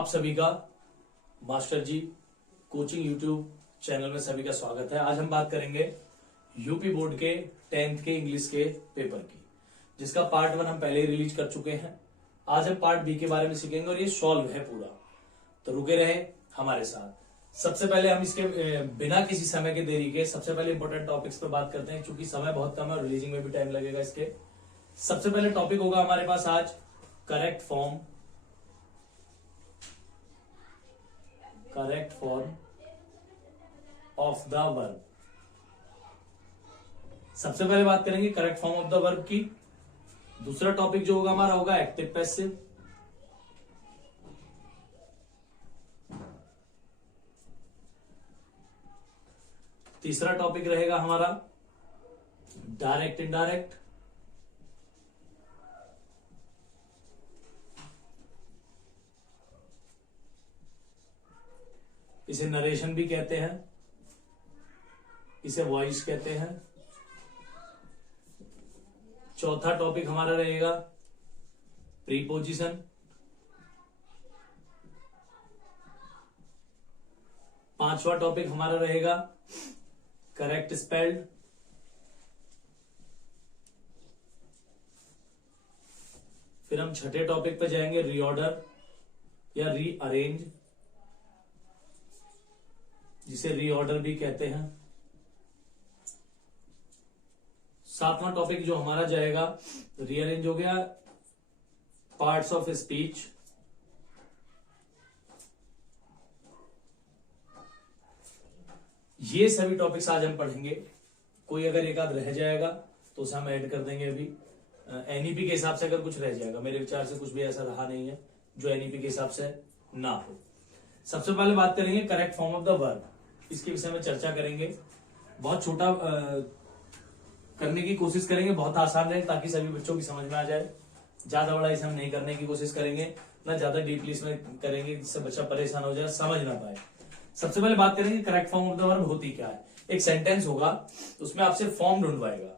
आप सभी का मास्टर जी कोचिंग यूट्यूब चैनल में सभी का स्वागत है। आज हम बात करेंगे यूपी बोर्ड के 10th के इंग्लिश के पेपर की, जिसका पार्ट 1 हम पहले ही रिलीज कर चुके हैं। आज हम पार्ट बी के बारे में सीखेंगे और ये सॉल्व है पूरा, तो रुके रहे हमारे साथ। सबसे पहले हम इसके बिना किसी समय के देरी के सबसे पहले इंपॉर्टेंट टॉपिक्स पे बात करते हैं, क्योंकि समय बहुत कम है, रिलीजिंग में भी टाइम लगेगा इसके। सबसे पहले टॉपिक होगा हमारे पास आज correct form of the verb. सबसे पहले बात करेंगे correct form of the verb की। दूसरा टॉपिक जो होगा हमारा होगा एक्टिव पैसिव। तीसरा टॉपिक रहेगा हमारा डायरेक्ट इनडायरेक्ट। इसे नरेशन भी कहते हैं, इसे वॉइस कहते हैं। चौथा टॉपिक हमारा रहेगा प्रीपोजिशन। पांचवा टॉपिक हमारा रहेगा करेक्ट स्पेल्ड। फिर हम छठे टॉपिक पे जाएंगे रीऑर्डर या रीअरेंज, जिसे रीऑर्डर भी कहते हैं। सातवां टॉपिक जो हमारा जाएगा रीअरेंज हो गया, पार्ट्स ऑफ स्पीच। ये सभी टॉपिक्स आज हम पढ़ेंगे। कोई अगर एक आध रह जाएगा तो उसे हम ऐड कर देंगे। अभी एनईपी के हिसाब से अगर कुछ रह जाएगा, मेरे विचार से कुछ भी ऐसा रहा नहीं है जो एनईपी के हिसाब से ना हो। सबसे पहले बात करेंगे correct form of the verb, इसके विषय में चर्चा करेंगे। बहुत छोटा करने की कोशिश करेंगे, बहुत आसान रहे ताकि सभी बच्चों की समझ में आ जाए। ज्यादा बड़ा इसे हम नहीं करने की कोशिश करेंगे, ना ज्यादा डीपली इसमें करेंगे जिससे बच्चा परेशान हो जाए, समझ ना पाए। सबसे पहले बात करेंगे correct form of the verb होती क्या है। एक सेंटेंस होगा, उसमें आपसे फॉर्म ढूंढवाएगा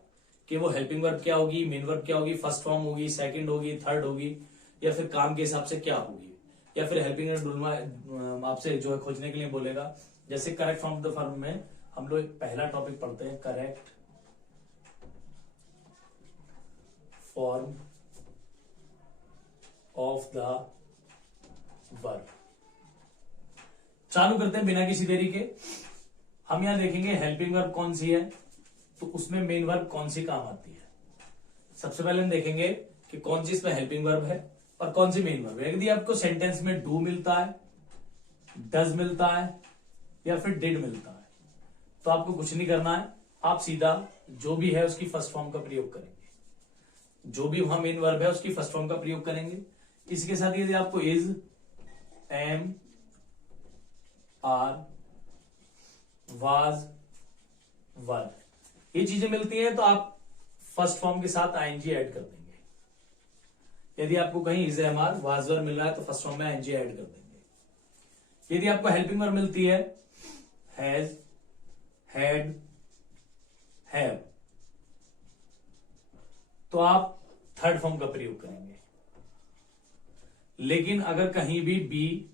कि वो हेल्पिंग वर्ब क्या होगी, मेन वर्ब क्या होगी, फर्स्ट फॉर्म होगी, सेकंड होगी, थर्ड होगी, या फिर काम के हिसाब से क्या होगी, या फिर हेल्पिंग वर्ब आपसे जो है खोजने के लिए बोलेगा। जैसे correct form of the verb में हम लोग पहला टॉपिक पढ़ते हैं, correct form of the verb. चालू करते हैं बिना किसी देरी के। हम यहां देखेंगे हेल्पिंग वर्ब कौन सी है, तो उसमें मेन वर्ब कौन सी काम आती है। सबसे पहले हम देखेंगे कि कौन सी इसमें हेल्पिंग वर्ब है और कौन सी मेन वर्ब है। यदि आपको सेंटेंस में डू मिलता है, डज मिलता है या फिर डिड मिलता है, तो आपको कुछ नहीं करना है, आप सीधा जो भी है उसकी फर्स्ट फॉर्म का प्रयोग करेंगे। जो भी वहां मेन वर्ब है उसकी फर्स्ट फॉर्म का प्रयोग करेंगे। इसके साथ यदि आपको इज, एम, आर, वाज, वर ये चीजें मिलती हैं, तो आप फर्स्ट फॉर्म के साथ आईएनजी ऐड कर देंगे। यदि आपको कहीं इज, एम, आर, वाज, वर मिल रहा है तो फर्स्ट फॉर्म में आईएनजी ऐड कर देंगे। यदि आपको हेल्पिंग वर्ब मिलती है हैज, हैड, हैव, तो आप थर्ड फॉर्म का प्रयोग करेंगे। लेकिन अगर कहीं भी बी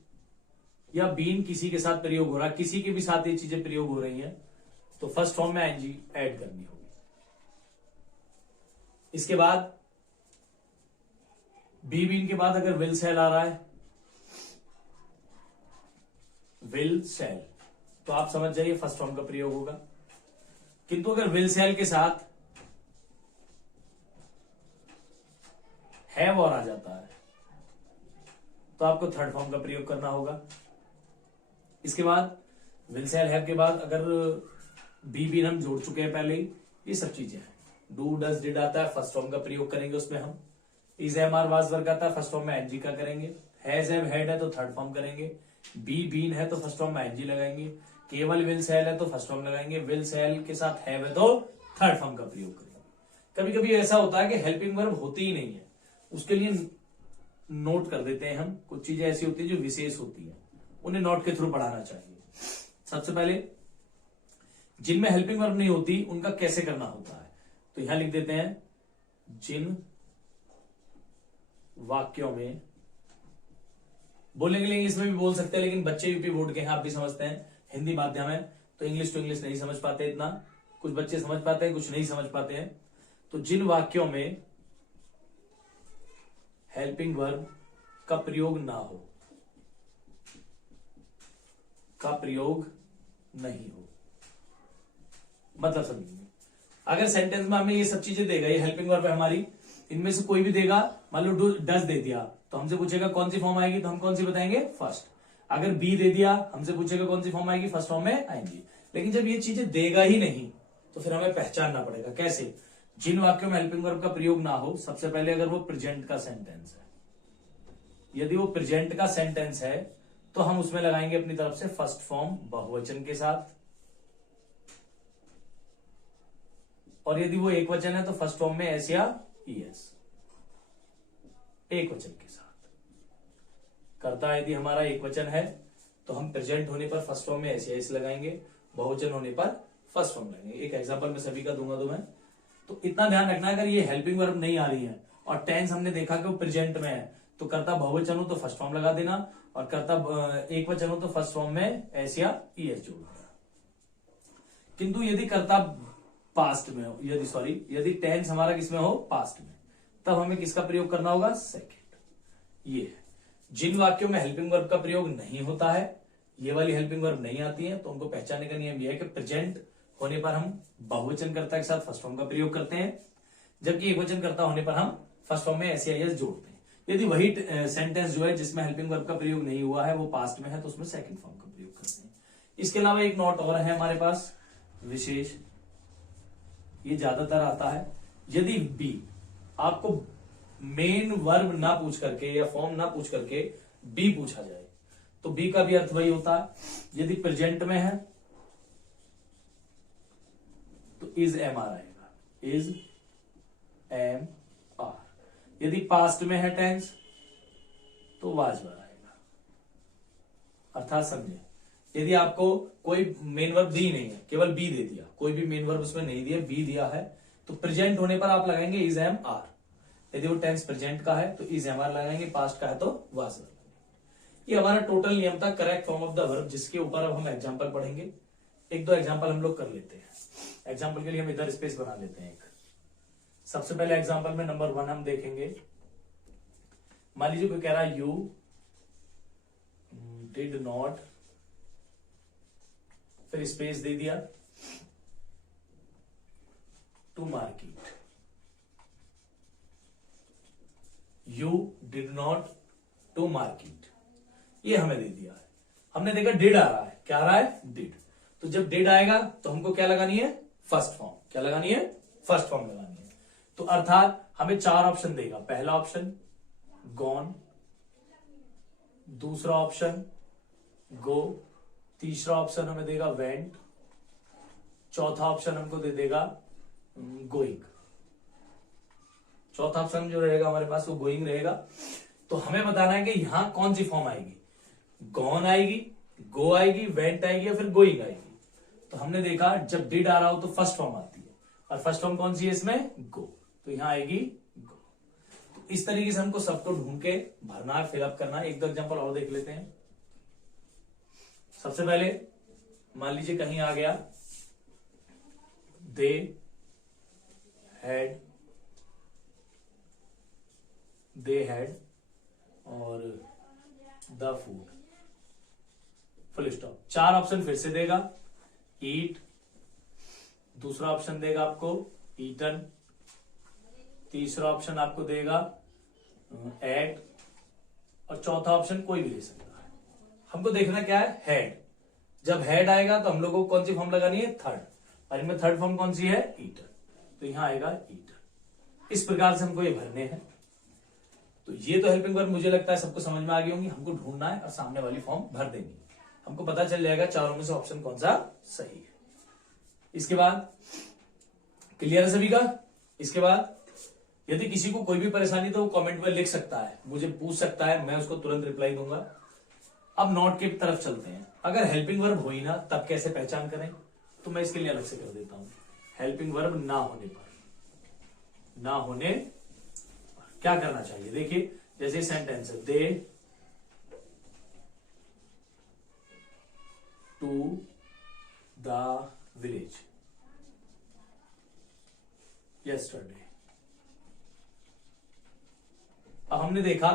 या बीन किसी के साथ प्रयोग हो रहा है, किसी के भी साथ ये चीजें प्रयोग हो रही हैं, तो फर्स्ट फॉर्म में आईएनजी ऐड करनी होगी। इसके बाद बी बीन के बाद अगर विल सेल आ रहा है, विल सेल, तो आप समझ जाइए फर्स्ट फॉर्म का प्रयोग होगा। किंतु अगर विल सेल के साथ हैव और आ जाता है तो आपको थर्ड फॉर्म का प्रयोग करना होगा। इसके बाद विल सेल हैव के बाद अगर बी बीन हम जोड़ चुके हैं पहले ही, ये सब चीजें हैं। डू, डज, डिड आता है, फर्स्ट फॉर्म का प्रयोग करेंगे उसमें हम। इज, एम, आर, वाज, वर आता है, फर्स्ट फॉर्म में एनजी का करेंगे। हैज, हैव, हैड है तो थर्ड फॉर्म करेंगे। बी बीन है तो फर्स्ट फॉर्म में एनजी लगाएंगे। केवल विल सेल है तो फर्स्ट फॉर्म लगाएंगे। विल सेल के साथ हैव है तो थर्ड फॉर्म का प्रयोग करेंगे। कभी कभी ऐसा होता है कि हेल्पिंग वर्ब होती ही नहीं है, उसके लिए नोट कर देते हैं हम। कुछ चीजें ऐसी होती है जो विशेष होती है, उन्हें नोट के थ्रू पढ़ाना चाहिए। सबसे पहले जिनमें हेल्पिंग वर्ब नहीं होती उनका कैसे करना होता है, तो यहां लिख देते हैं जिन वाक्यों में बोलने के लिए इंग्लिश में भी बोल सकते हैं, लेकिन बच्चे यूपी बोर्ड के हैं, आप भी समझते हैं, हिंदी माध्यम है तो इंग्लिश टू इंग्लिश नहीं समझ पाते इतना, कुछ बच्चे समझ पाते हैं, कुछ नहीं समझ पाते हैं। तो जिन वाक्यों में हेल्पिंग वर्ब का प्रयोग ना हो, का प्रयोग नहीं हो, मतलब समझिए, अगर सेंटेंस में हमें ये सब चीजें देगा, ये हेल्पिंग वर्ब है हमारी, इनमें से कोई भी देगा, मान लो डज दे दिया तो हमसे पूछेगा कौन सी फॉर्म आएगी, तो हम कौन सी बताएंगे, फर्स्ट। अगर बी दे दिया हमसे पूछेगा कौन सी फॉर्म आएगी, फर्स्ट फॉर्म में आएंगी। लेकिन जब ये चीजें देगा ही नहीं तो फिर हमें पहचानना पड़ेगा कैसे, जिन वाक्यों में हेल्पिंग वर्ब का प्रयोग ना हो, सबसे पहले अगर वो प्रेजेंट का सेंटेंस है, यदि वो प्रेजेंट का सेंटेंस है तो हम उसमें लगाएंगे अपनी तरफ से फर्स्ट फॉर्म बहुवचन के साथ, और यदि वो एक वचन है तो फर्स्ट फॉर्म में एस या ईएस, एक वचन के साथ। कर्ता यदि हमारा एक वचन है तो हम प्रेजेंट होने पर फर्स्ट फॉर्म में एस या एस लगाएंगे, बहुवचन होने पर फर्स्ट फॉर्म लगाएंगे। एक एग्जांपल मैं सभी का दूंगा मैं, तो इतना ध्यान रखना, अगर ये हेल्पिंग वर्ब नहीं आ रही है और टेंस हमने देखा कि वो प्रेजेंट में है, तो कर्ता बहुवचन हो तो फर्स्ट फॉर्म लगा देना, और कर्ता एक वचन हो तो फर्स्ट फॉर्म में एस या ईएस जोड़ देना। किंतु यदि कर्ता पास्ट में हो, यदि टेंस हमारा किसमें हो, पास्ट में, तब हमें किसका प्रयोग करना होगा, सेकंड। ये है जिन वाक्यों में हेल्पिंग वर्ब का प्रयोग नहीं होता है, ये वाली हेल्पिंग वर्ब नहीं आती है, तो उनको पहचानने का नियम यह है कि प्रेजेंट होने पर हम बहुवचन कर्ता के साथ फर्स्ट फॉर्म का प्रयोग करते हैं, जबकि एक वचन कर्ता होने पर हम फर्स्ट फॉर्म में एस या एस जोड़ते हैं। यदि वही सेंटेंस जो है जिसमें हेल्पिंग वर्ब का प्रयोग नहीं हुआ है वो पास्ट में है, तो उसमें सेकंड फॉर्म का प्रयोग करते हैं। इसके अलावा एक नोट और है हमारे पास विशेष, ये ज्यादातर आता है, यदि बी आपको मेन वर्ब ना पूछ करके या फॉर्म ना पूछ करके बी पूछा जाए, तो बी का भी अर्थ वही होता है। यदि प्रेजेंट में है तो इज एम आर आएगा, इज एम आर। यदि पास्ट में है टेंस तो वाज वर आएगा। अर्थात समझे, यदि आपको कोई मेन वर्ब दी नहीं है, केवल बी दे दिया, कोई भी मेन वर्ब उसमें नहीं दिया, बी दिया है, तो प्रेजेंट होने पर आप लगाएंगे इज एम आर। यदि वो टेंस प्रेजेंट का है तो इज एम आर लगाएंगे, पास्ट का है तो वाज वर लगाएंगे। ये हमारा टोटल नियम था correct form of the verb, जिसके ऊपर अब हम एग्जांपल पढ़ेंगे। एक दो एग्जांपल हम लोग कर लेते हैं। एग्जांपल के लिए हम इधर स्पेस बना लेते हैं एक। सबसे पहले एग्जांपल में नंबर 1 हम देखेंगे। मान लीजिए कोई कह रहा है यू डिड नॉट, फिर स्पेस दे दिया, to market. You did not to market, ये हमें दे दिया है। हमने देखा डिड आ रहा है, क्या आ रहा है, डिड। तो जब डिड आएगा तो हमको क्या लगानी है, फर्स्ट फॉर्म। क्या लगानी है, फर्स्ट फॉर्म लगानी है। तो अर्थात हमें 4 ऑप्शन देगा। पहला ऑप्शन गॉन, दूसरा ऑप्शन गो, तीसरा ऑप्शन हमें देगा वेंट, चौथा ऑप्शन हमको दे देगा गोइंग। चौथा ऑप्शन जो रहेगा हमारे पास वो गोइंग रहेगा। तो हमें बताना है कि यहां कौन सी फॉर्म आएगी, गॉन आएगी, गो आएगी, वेंट आएगी या फिर गोइंग आएगी। तो हमने देखा जब डिड आ रहा हो तो फर्स्ट फॉर्म आती है, और फर्स्ट फॉर्म कौन सी है इसमें, गो, तो यहां आएगी गो। तो इस तरीके से हमको सबको ढूंढ के भरना है, फिलअप करना है। एक दो एग्जांपल और देख लेते हैं। सबसे पहले मान लीजिए कहीं आ गया दे हैड और the food, full stop. 4 option फिर से देगा, ईट, दूसरा ऑप्शन देगा आपको ईटन, तीसरा ऑप्शन आपको देगा एट, और चौथा ऑप्शन कोई भी दे सकता है। हमको देखना क्या है, हेड। जब हेड आएगा तो हम लोगों को कौन सी फॉर्म लगानी है, थर्ड, और इनमें थर्ड फॉर्म कौन सी है, ईटर। तो यहां आएगा ईटर। इस प्रकार से हमको ये भरने हैं। तो ये तो हेल्पिंग वर्ब मुझे लगता है सबको समझ में आ गई होंगी। हमको ढूंढना है और सामने वाली फॉर्म भर देनी है। हमको पता चल जाएगा चारों में से ऑप्शन कौन सा सही है। इसके बाद क्लियर है सभी का। इसके बाद यदि किसी को कोई भी परेशानी तो वो कमेंट में लिख सकता है, मुझे पूछ सकता है, मैं उसको तुरंत रिप्लाई दूंगा। अब नोट की तरफ चलते हैं। अगर हेल्पिंग वर्ब हुई ना तब कैसे पहचान करें, तो मैं इसके लिए अलग से कर देता हूं। हेल्पिंग वर्ब ना होने पर क्या करना चाहिए, देखिए जैसे सेंटेंस है दे टू द विलेज yesterday। अब हमने देखा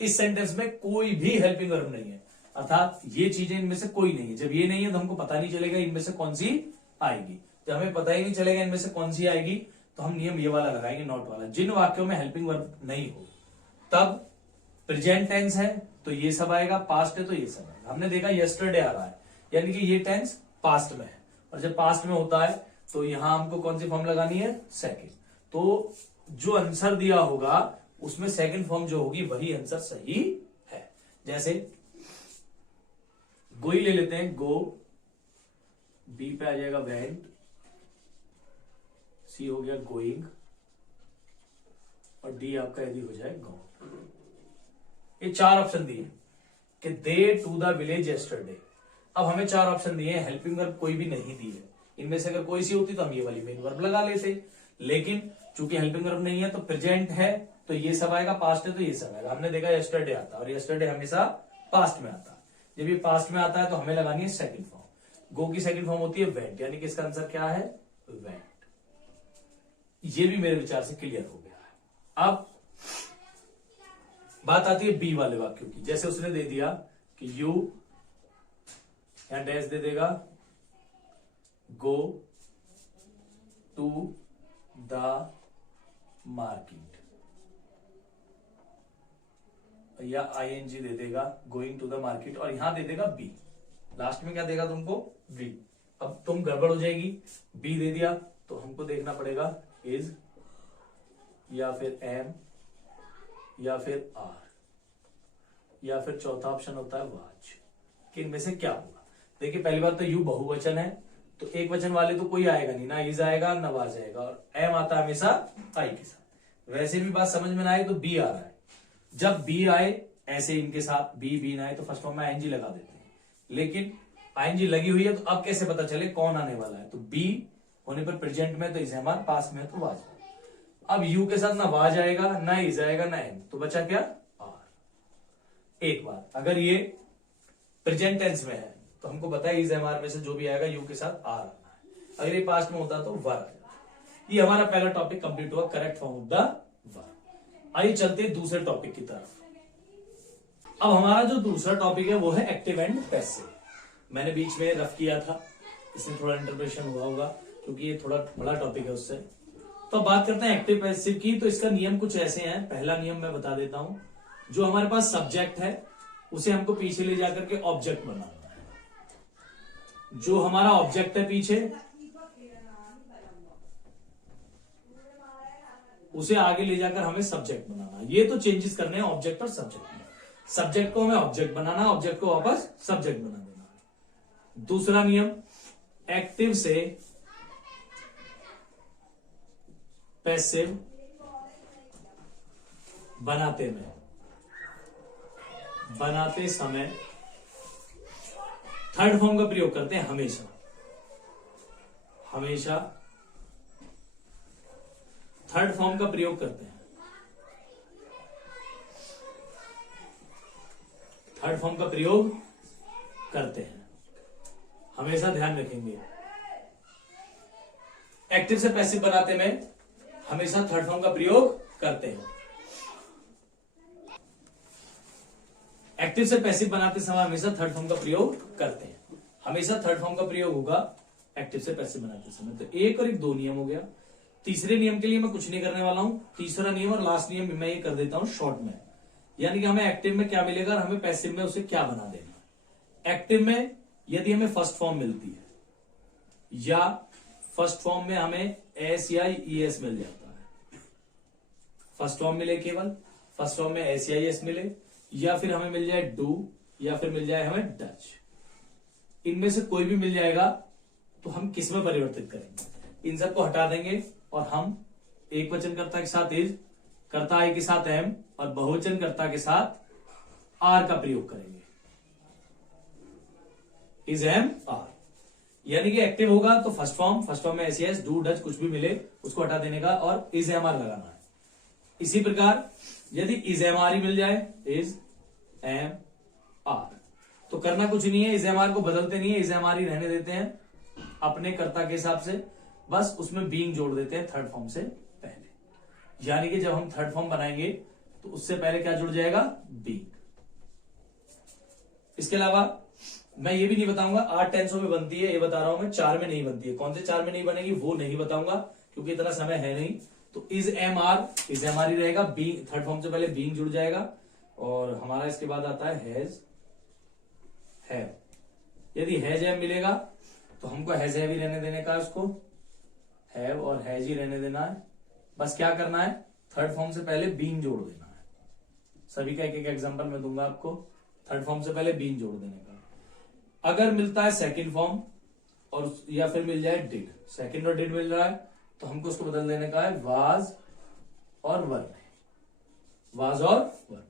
इस सेंटेंस में कोई भी हेल्पिंग वर्ब नहीं है, अर्थात ये चीजें इनमें से कोई नहीं है। जब ये नहीं है तो हमको पता नहीं चलेगा इनमें से कौन सी आएगी। जब हमें पता ही नहीं चलेगा इनमें से कौन सी आएगी तो हम नियम ये वाला लगाएंगे, नॉट वाला। जिन वाक्यों में हेल्पिंग वर्ब नहीं हो तब प्रेजेंट टेंस है तो ये सब आएगा, पास्ट है तो ये सब आएगा। हमने देखा यस्टरडे आ रहा है, यानी कि ये टेंस पास्ट में है, और जब पास्ट में होता है तो यहां हमको कौन सी फॉर्म लगानी है, सेकंड। तो जो आंसर दिया होगा उसमें सेकंड फॉर्म जो होगी वही आंसर सही है। जैसे गोई ले लेते हैं, गो, बी पे आ जाएगा वेंट, सी हो गया गोइंग, और डी आपका यदि हो जाए गो। ये चार ऑप्शन दिए कि दे टू द विलेज यस्टरडे। अब हमें चार ऑप्शन दिए हैं, हेल्पिंग वर्ब कोई भी नहीं दी है। इनमें से अगर कोई सी होती तो हम ये वाली मेन वर्ब लगा लेते, लेकिन चूंकि हेल्पिंग वर्ब नहीं है तो प्रेजेंट है तो ये सब आएगा, पास्ट है तो ये सब आएगा। हमने देखा यस्टरडे आता है और यस्टरडे हमेशा पास्ट में आता है। जब ये पास्ट में आता है तो हमें लगानी है सेकंड फॉर्म। गो की सेकंड फॉर्म होती है वेंट, यानी कि इसका आंसर क्या है, वेंट। ये भी मेरे विचार से क्लियर हो गया है। अब बात आती है बी वाले वाक्यों की। जैसे उसने दे दिया कि यू, या डैश दे देगा, गो टू द मार्केट, या आईएनजी दे देगा, गोइंग टू द मार्केट, और यहां दे देगा बी। लास्ट में क्या देगा तुमको, बी। अब तुम गड़बड़ हो जाएगी, बी दे दिया तो हमको देखना पड़ेगा इज, या फिर एम, या फिर आर, या फिर चौथा ऑप्शन होता है वाज। कि इनमें से क्या होगा। देखिए पहली बात तो यू बहुवचन है तो एक वचन वाले तो कोई आएगा नहीं, ना इज आएगा ना वाज आएगा, और एम आता है हमेशा आई के साथ। वैसे भी बात समझ में ना आए तो बी आ रहा है, जब बी आए ऐसे इनके साथ बी ना आए तो फर्स्ट फॉर्म में आईएनजी लगा देते हैं, लेकिन आईएनजी लगी हुई है तो अब कैसे पता चले कौन आने वाला है। तो बी होने पर प्रेजेंट में तो इज, हमारे पास में है तो वाज। अब यू के साथ ना वाज आएगा ना इज आएगा ना एम, तो बचा क्या, आर। एक बात, अगर ये प्रेजेंट टेंस में है तो हमको पता है इज एम आर में से जो भी आएगा यू के साथ आर आना है। अगर ये पास्ट में होता तो वर आ जाता। ये हमारा पहला टॉपिक कंप्लीट हुआ, करेक्ट फॉर्म ऑफ द वर। आइए चलते हैं दूसरे टॉपिक की तरफ। अब हमारा जो दूसरा टॉपिक है वो है एक्टिव एंड पैसिव। मैंने बीच में रफ किया था, इसमें थोड़ा इंटरप्रेशन हुआ होगा क्योंकि ये थोड़ा बड़ा टॉपिक है उससे। तो बात करते हैं एक्टिव पैसिव की। तो इसका नियम कुछ ऐसे हैं। पहला नियम मैं बता देता हूं, जो हमारे पास सब्जेक्ट है उसे हमको पीछे ले जाकर के ऑब्जेक्ट बनाना है। जो हमारा ऑब्जेक्ट है पीछे उसे आगे ले जाकर हमें सब्जेक्ट बनाना। ये तो चेंजेस करने हैं ऑब्जेक्ट और सब्जेक्ट में। सब्जेक्ट को हमें ऑब्जेक्ट बनाना, ऑब्जेक्ट को वापस सब्जेक्ट बना देना। दूसरा नियम, एक्टिव से पैसिव बनाते समय थर्ड फॉर्म का प्रयोग करते हैं हमेशा थर्ड फॉर्म का प्रयोग करते हैं। थर्ड फॉर्म का प्रयोग करते हैं, हमेशा ध्यान रखेंगे। एक्टिव से पैसिव बनाते में हमेशा थर्ड फॉर्म का प्रयोग करते हैं। एक्टिव से पैसिव बनाते समय हमेशा थर्ड फॉर्म का प्रयोग करते हैं। हमेशा थर्ड फॉर्म का प्रयोग होगा एक्टिव से पैसिव बनाते समय। तो एक और एक दो नियम हो गया। तीसरे नियम के लिए मैं कुछ नहीं करने वाला हूं। तीसरा नियम और लास्ट नियम मैं ये कर देता हूं शॉर्ट में, यानी कि हमें एक्टिव में क्या मिलेगा और हमें पैसिव में उसे क्या बना देना। एक्टिव में यदि हमें फर्स्ट फॉर्म मिलती है या फर्स्ट फॉर्म में हमें एस या ईएस मिल जाता है, फर्स्ट फॉर्म मिले केवल, फर्स्ट फॉर्म में एस या ईएस मिले, या फिर हमें मिल जाए डू, या फिर मिल जाए हमें डच, इनमें से कोई भी मिल जाएगा तो हम किस में परिवर्तित करेंगे, इन सबको हटा देंगे और हम एक वचन कर्ता के साथ इज, कर्ता आई के साथ एम और बहुवचन कर्ता के साथ आर का प्रयोग करेंगे। इज एम आर, यानी कि एक्टिव होगा तो फर्स्ट फॉर्म में एस एस डू डच कुछ भी मिले उसको हटा देने का और इज एम आर लगाना है। इसी प्रकार यदि इज एम आर ही मिल जाए, इज एम आर, तो तो करना कुछ नहीं है, इस एमआर को बदलते नहीं है, इस एमआर ही रहने देते हैं अपने कर्ता के हिसाब से, बस उसमें बीइंग जोड़ देते हैं थर्ड फॉर्म से पहले। यानी कि जब हम थर्ड फॉर्म बनाएंगे तो उससे पहले क्या जुड़ जाएगा, बीइंग। इसके अलावा मैं ये भी नहीं बताऊंगा 8 टेंसों में बनती है, ये बता रहा हूं मैं, 4 में नहीं बनती है। कौन से 4 में नहीं बनेगी वो नहीं बताऊंगा क्योंकि इतना समय है नहीं। तो इज एम आर ही रहेगा, बी थर्ड फॉर्म से पहले बीइंग जुड़ जाएगा और हमारा इसके बाद आता है हैज हैव। यदि हैज हैव मिलेगा तो हमको हैज हैव ही रहने देने का है, उसको हैव और हैज ही रहने देना है। बस क्या करना है, थर्ड फॉर्म से पहले बीइंग जोड़ देना है। सभी का एक एक एग्जांपल मैं दूंगा आपको, थर्ड फॉर्म से पहले बीइंग जोड़ देने का। अगर मिलता है सेकंड फॉर्म और या फिर मिल जाए डिड, सेकंड और डिड मिल रहा है तो हमको उसको बदल देने का है वाज और वर में, वाज और वर में।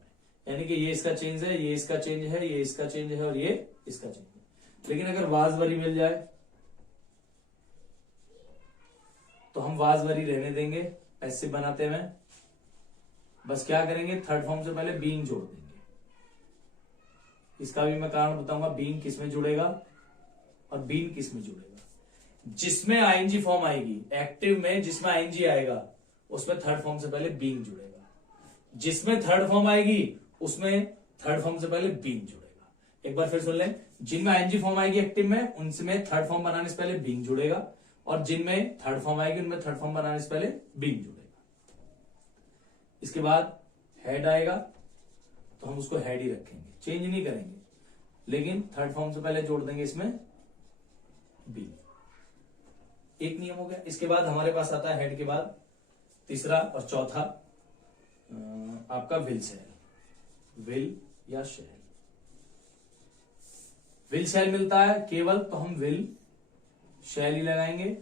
यानी कि ये इसका चेंज है, ये इसका चेंज है, ये इसका चेंज है और ये इसका चेंज है। लेकिन अगर वाज वरी मिल जाए तो हम वाज वरी रहने देंगे ऐसे बनाते हुए। बस क्या करेंगे, थर्ड फॉर्म से पहले बीइंग जोड़ देंगे। इसका भी मैं कारण बताऊंगा, बीइंग किस में जुड़ेगा और बीइंग किस में जुड़ेगा। जिसमें आईएनजी फॉर्म आएगी, एक्टिव में जिसमें आईएनजी आएगा उसमें थर्ड फॉर्म से पहले बीइंग जुड़ेगा। जिसमें थर्ड फॉर्म आएगी उसमें थर्ड फॉर्म से पहले बीइंग जुड़ेगा। एक बार फिर सुन लें, जिनमें आईएनजी फॉर्म आएगी एक्टिव में उनमें थर्ड फॉर्म बनाने से पहले बीइंग जुड़ेगा और जिनमें थर्ड फॉर्म आएगी उनमें थर्ड फॉर्म बनाने से पहले बीइंग जुड़ेगा। इसके बाद हेड आएगा तो हम उसको हेड ही रखेंगे, चेंज नहीं करेंगे, लेकिन थर्ड फॉर्म से पहले जोड़ देंगे इसमें बी। एक नियम हो गया। इसके बाद हमारे पास आता है हेड के बाद तीसरा और चौथा आपका विल शैल, विल या शैल। विल शैल मिलता है केवल तो हम विल शैल ही लगाएंगे,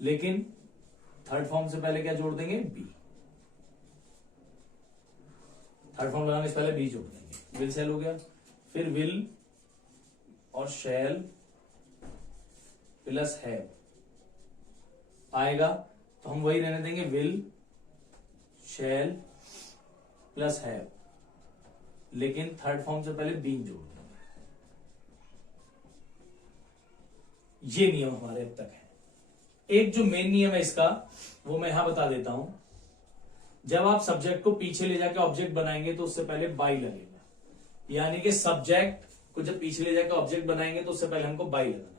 लेकिन थर्ड फॉर्म से पहले क्या जोड़ देंगे, बी। थर्ड फॉर्म लगाने से पहले बी जोड़ देंगे, विल शैल हो गया। फिर विल और शैल प्लस हैव आएगा तो हम वही रहने देंगे, विल शैल प्लस हैव, लेकिन थर्ड फॉर्म से पहले बीइंग जोड़ देंगे। ये नियम हमारे अब तक है। एक जो मेन नियम है इसका वो मैं यहां बता देता हूं। जब आप सब्जेक्ट को पीछे ले जाके ऑब्जेक्ट बनाएंगे तो उससे पहले बाई लगेगा। यानी कि सब्जेक्ट को जब पीछे ले जाकर ऑब्जेक्ट बनाएंगे तो उससे पहले हमको बाई लगाना पड़ेगा।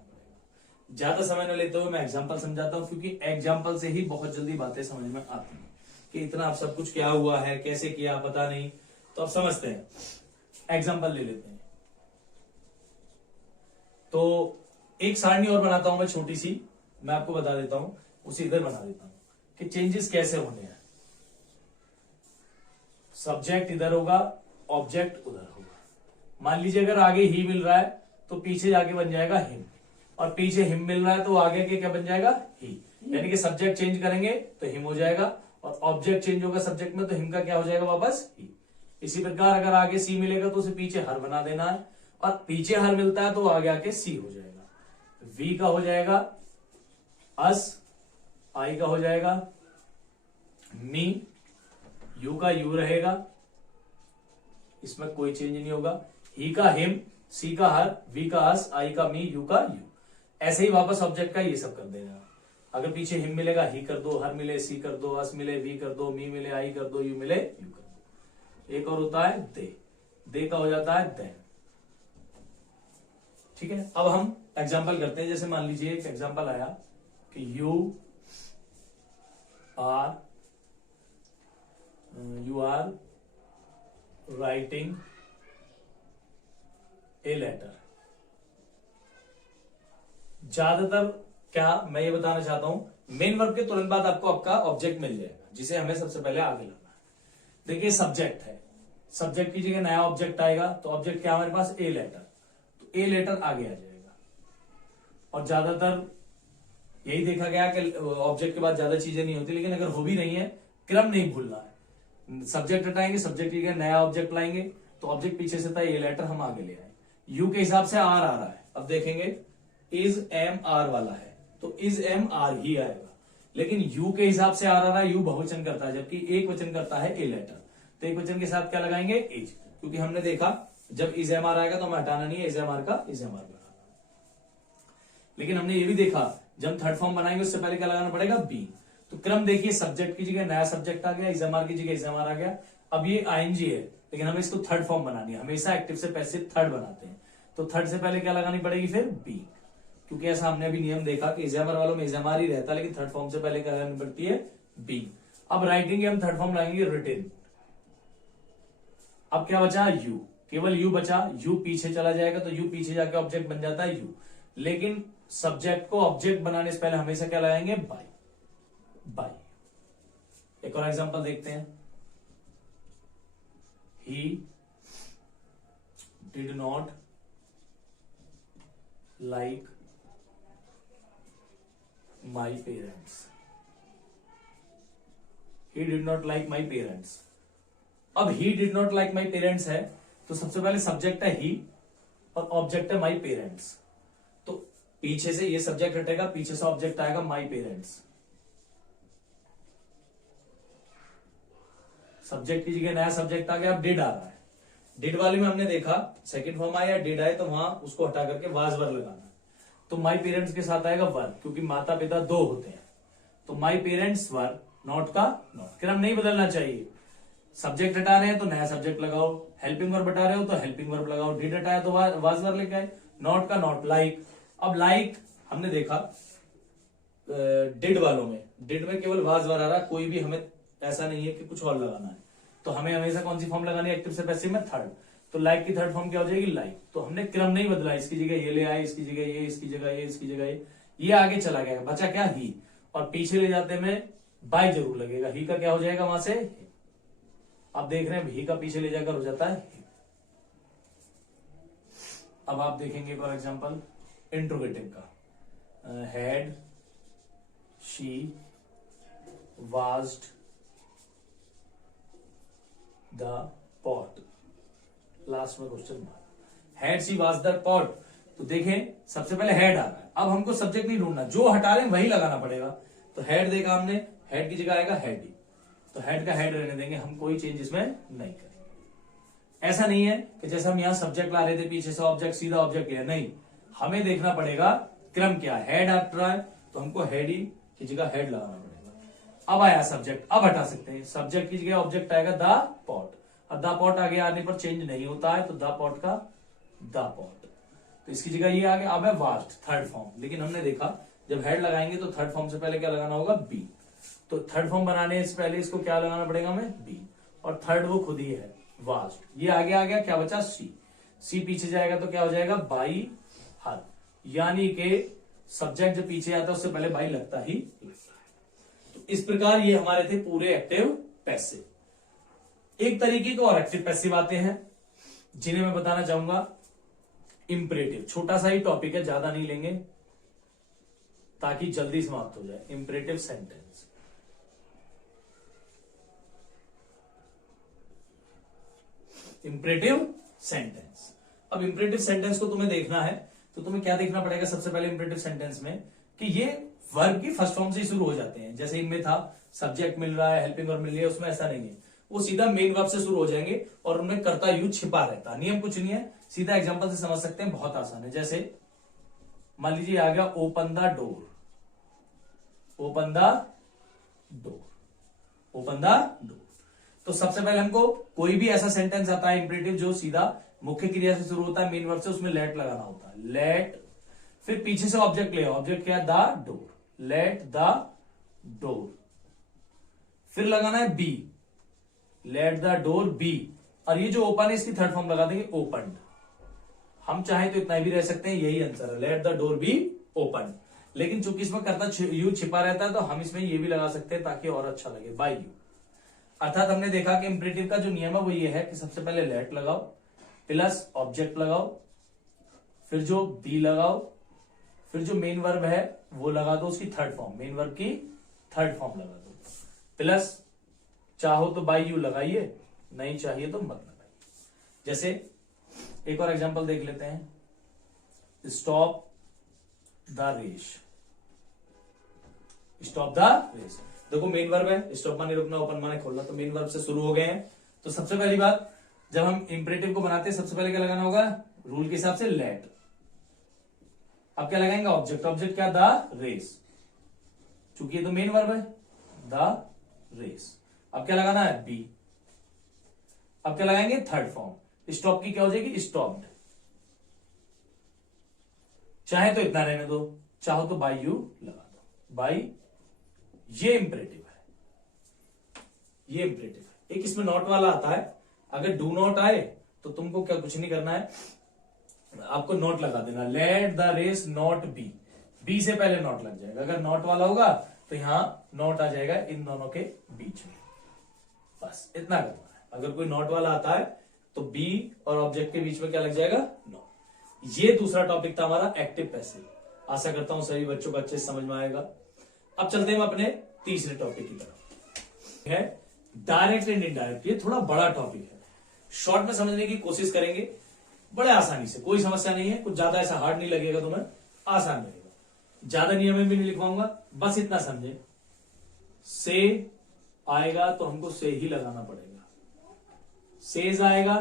ज्यादा समय न लेते हुए मैं एग्जांपल समझाता हूं, क्योंकि एग्जांपल से ही बहुत जल्दी बातें समझ में आती हैं कि इतना आप सब कुछ क्या हुआ है, कैसे किया पता नहीं, तो आप समझते हैं। एग्जांपल ले लेते हैं। तो एक सारणी और बनाता हूं मैं छोटी सी, मैं आपको बता देता हूं, उसे इधर बना देता हूं कि चेंजेस कैसे होने हैं। सब्जेक्ट इधर होगा, ऑब्जेक्ट उधर होगा। मान लीजिए अगर आगे ही मिल रहा है तो पीछे जाके बन जाएगा हिम, और पीछे हिम मिल रहा है तो आगे के क्या बन जाएगा, ही। यानी कि सब्जेक्ट चेंज करेंगे तो हिम हो जाएगा, और ऑब्जेक्ट चेंज होगा सब्जेक्ट में तो हिम का क्या हो जाएगा वापस, ही। इसी प्रकार अगर आगे सी मिलेगा तो उसे पीछे हर बना देना है, और पीछे हर मिलता है तो आगे आके सी हो जाएगा। वी का हो जाएगा अस, आई का हो जाएगा मी, यू का यू रहेगा, इसमें कोई चेंज नहीं होगा। ही का हिम, सी का हर, वी का अस, आई का मी, यू का यू। ऐसे ही वापस ऑब्जेक्ट का ये सब कर देना। अगर पीछे हिम मिलेगा ही कर दो, हर मिले सी कर दो, अस मिले वी कर दो, मी मिले आई कर दो, यू मिले यू कर दो। एक और होता है दे का हो जाता है देन। ठीक है, अब हम एग्जाम्पल करते हैं। जैसे मान लीजिए एक एग्जाम्पल आया कि you are writing a letter. ज्यादातर क्या मैं ये बताना चाहता हूं, मेन वर्ब के तुरंत बाद आपको आपका ऑब्जेक्ट मिल जाएगा, जिसे हमें सबसे पहले आगे लाना है। देखिए सब्जेक्ट है, सब्जेक्ट की जगह नया ऑब्जेक्ट आएगा, तो ऑब्जेक्ट क्या हमारे पास, ए लेटर, तो ए लेटर आगे आ जाएगा। और ज्यादातर यही देखा गया कि ऑब्जेक्ट के बाद ज्यादा चीजें नहीं होती, लेकिन अगर हो भी नहीं है, क्रम नहीं भूलना है। सब्जेक्ट हटाएंगे, सब्जेक्ट की जगह नया ऑब्जेक्ट लाएंगे, तो ऑब्जेक्ट पीछे से था, ए लेटर हम आगे ले आए। यू के हिसाब से आर आ रहा है, अब देखेंगे इज एम आर वाला है तो इज एम आर ही आएगा, लेकिन यू के हिसाब से आर आ रहा है, यू बहुवचन करता है जबकि एक वचन करता है ए लेटर, तो एक वचन के साथ क्या लगाएंगे, इज। क्योंकि हमने देखा जब इज एम आर आएगा तो हमें हटाना नहीं है, इज एम आर का इज एम आर लगाना। लेकिन हमने ये भी देखा जब थर्ड फॉर्म बनाएंगे उससे पहले क्या लगाना पड़ेगा, बी। तो क्रम देखिए, सब्जेक्ट की जगह नया सब्जेक्ट आ गया, इज एम आर की जगह इज एम आर आ गया। अब ये आईएनजी है, लेकिन हमें इसको थर्ड फॉर्म बनानी है। हमेशा एक्टिव से पैसिव थर्ड बनाते हैं, तो थर्ड से पहले क्या लगानी पड़ेगी फिर, बी। क्योंकि ऐसा हमने अभी नियम देखा कि इज एम आर वालों में इज एम आर ही रहता, लेकिन थर्ड फॉर्म से पहले क्या लगानी पड़ती है, बी। अब राइटिंग हम थर्ड फॉर्म लगाएंगे, रिटिन। अब क्या बचा, यू, केवल यू बचा। यू पीछे चला जाएगा तो यू पीछे जाके ऑब्जेक्ट बन जाता है यू, लेकिन सब्जेक्ट को ऑब्जेक्ट बनाने से पहले हमेशा क्या लगाएंगे, बाय। बाय। एक और एग्जांपल देखते हैं, he did not like my parents. He did not like my parents. अब he did not like my parents है, तो सबसे पहले सब्जेक्ट है ही और ऑब्जेक्ट है माई पेरेंट्स। तो पीछे से ये सब्जेक्ट हटेगा, पीछे से ऑब्जेक्ट आएगा माई पेरेंट्स। सब्जेक्ट की जगह नया सब्जेक्ट आ गया, अब डिड आ रहा है। डिड वाले में हमने देखा सेकंड फॉर्म आया, डिड आए तो वहां उसको हटा करके वाज वर लगाना। तो माई पेरेंट्स के साथ आएगा वर, क्योंकि माता पिता दो होते हैं। तो माई पेरेंट्स वर, नॉट का नॉट। क्रम नहीं बदलना चाहिए। सब्जेक्ट हटा रहे हैं तो नया सब्जेक्ट लगाओ, हेल्पिंग वर्ब हटा रहे हो तो हेल्पिंग वर्ब लगाओ, डिड हटाया तो वाज वर लेके आए, नॉट का नॉट। लाइक, अब लाइक हमने देखा डिड वालों में, डिड में केवल वाज वर आ रहा, कोई भी हमें ऐसा नहीं है कि कुछ और लगाना है। तो हमें हमेशा कौन सी फॉर्म लगानी है, एक्टिव से पैसिव में थर्ड। तो लाइक की थर्ड फॉर्म क्या हो जाएगी, लाइक। तो हमने क्रम नहीं बदला, इसकी जगह ये ले आए, इसकी जगह ये, इसकी जगह ये, इसकी जगह ये आगे चला गया, बचा क्या, ही। और पीछे ले जाते में बाय जरूर लगेगा, ही का क्या हो जाएगा वहां से। अब देख रहे हैं ही का पीछे ले जाकर हो जाता है। अब आप देखेंगे फॉर एग्जांपल इंट्रोगेटिव का, had she washed the pot, last में question mark. Had she washed the pot, तो देखें सबसे पहले हेड आ रहा है। अब हमको सब्जेक्ट नहीं ढूंढना, जो हटा रहे हैं वही लगाना पड़ेगा। तो हेड देखा हमने, हेड की जगह आएगा हेड ही, तो हेड का हेड रहने देंगे, हम कोई चेंज इसमें नहीं करेंगे। ऐसा नहीं है कि जैसे हम यहां सब्जेक्ट ला रहे थे, पीछे से ऑब्जेक्ट सीधा ऑब्जेक्ट लिया, नहीं, हमें देखना पड़ेगा क्रम क्या है। हेड हट रहा है तो हमको हेड ही की जगह हेड लगाना पड़ेगा। अब आया सब्जेक्ट, अब हटा सकते हैं, सब्जेक्ट की जगह ऑब्जेक्ट आएगा द पॉट। अब द पॉट आगे आने पर चेंज नहीं होता है, तो द पॉट का द पॉट, तो इसकी जगह ये आ गया। अब है वास्ट, थर्ड फॉर्म। लेकिन हमने देखा जब हेड लगाएंगे तो थर्ड फॉर्म से पहले क्या लगाना होगा, बी। तो थर्ड फॉर्म बनाने से पहले इसको क्या लगाना पड़ेगा हमें, बी। और थर्ड वो खुद ही है, वास्ट। ये आगे आ गया, क्या बचा, सी। सी पीछे जाएगा तो क्या हो जाएगा, बाई हर। यानी कि सब्जेक्ट जो पीछे आता है उससे पहले बाई लगता ही लगता है। तो इस प्रकार ये हमारे थे पूरे एक्टिव पैसिव। एक तरीके के और एक्टिव पैसिव आते हैं जिन्हें मैं बताना चाहूंगा इंपरेटिव। छोटा सा ही टॉपिक है, ज्यादा नहीं लेंगे ताकि जल्दी समाप्त हो जाए। Imperative sentence, imperative sentence. अब इंपरेटिव सेंटेंस को तुम्हें देखना है तो तुम्हें क्या देखना पड़ेगा सबसे पहले इंपरेटिव सेंटेंस में, कि ये वर्ब की फर्स्ट फॉर्म से ही शुरू हो जाते हैं। जैसे इनमें था सब्जेक्ट मिल रहा है, हेल्पिंग वर्ब मिल रही है, उसमें ऐसा नहीं है, वो सीधा मेन वर्ब से शुरू हो जाएंगे और उनमें कर्ता यू छिपा रहता है। नियम कुछ नहीं है, सीधा एग्जांपल से समझ सकते हैं, बहुत आसान है। जैसे मान लीजिए आ गया open the door, open the door, open the door. तो सबसे पहले हमको कोई भी ऐसा सेंटेंस आता है इंपरेटिव जो सीधा मुख्य क्रिया से शुरू होता है, मेन वर्ब से, उसमें लेट लगाना होता है, लेट। फिर पीछे से ऑब्जेक्ट ले, ऑब्जेक्ट क्या है, the door, let the door. फिर लगाना है be, let the door be. और ये जो ओपन है इसकी थर्ड फॉर्म लगा देंगे, ओपन। हम चाहे तो इतना भी रह सकते हैं, यही आंसर है, late the door be open. लेकिन चूंकि इसमें कर्ता यू छिपा रहता है तो हम इसमें ये भी लगा सकते हैं ताकि और अच्छा लगे, बाय यू। अर्थात हमने देखा कि इंपरेटिव का जो नियम है वो ये है कि सबसे पहले लेट लगाओ, प्लस ऑब्जेक्ट लगाओ, फिर जो बी लगाओ, फिर जो मेन वर्ब है वो लगा दो, उसकी थर्ड फॉर्म, मेन वर्ब की थर्ड फॉर्म लगा दो, प्लस चाहो तो बाय यू लगाइए, नहीं चाहिए तो मत लगाइए। जैसे एक और एग्जांपल देख लेते हैं, stop the race, stop the race. देखो मेन वर्ब है, स्टॉप माने रुकना, ओपन माने खोलना, तो मेन वर्ब से शुरू हो गए हैं। तो सबसे पहली बात जब हम इंपरेटिव को बनाते हैं सबसे पहले क्या लगाना होगा, रूल के हिसाब से लेट। अब क्या लगाएंगे, ऑब्जेक्ट। ऑब्जेक्ट क्या, द रेस, चूंकि ये तो मेन वर्ब है, द रेस। अब क्या लगाना है, बी। अब क्या लगाएंगे, थर्ड फॉर्म। स्टॉप की क्या हो जाएगी, स्टॉप्ड। चाहे तो इतना रहने दो, चाहो तो बाई यू लगा दो, बाई। ये इंपरेटिव है, ये इंपरेटिव है। एक इसमें नॉट वाला आता है, अगर डू नॉट आए तो तुमको क्या कुछ नहीं करना है, आपको नॉट लगा देना, let the race not be. Be से पहले नॉट लग जाएगा। अगर नॉट वाला होगा तो यहां नॉट आ जाएगा इन दोनों के बीच में, बस इतना करना है। अगर कोई नॉट वाला आता है तो बी और ऑब्जेक्ट के बीच में क्या लग जाएगा, नॉट। ये दूसरा टॉपिक था हमारा एक्टिव पैसिव। आशा करता हूं सभी बच्चों को अच्छे से समझ में आएगा। अब चलते हैं अपने तीसरे टॉपिक की तरफ, है डायरेक्ट एंड इनडायरेक्ट। ये थोड़ा बड़ा टॉपिक है, शॉर्ट में समझने की कोशिश करेंगे, बड़े आसानी से, कोई समस्या नहीं है, कुछ ज्यादा ऐसा हार्ड नहीं लगेगा तुम्हें, आसान लगेगा। ज्यादा नियम भी नहीं लिखवाऊंगा, बस इतना समझे। से आएगा तो हमको से ही लगाना पड़ेगा, सेज आएगा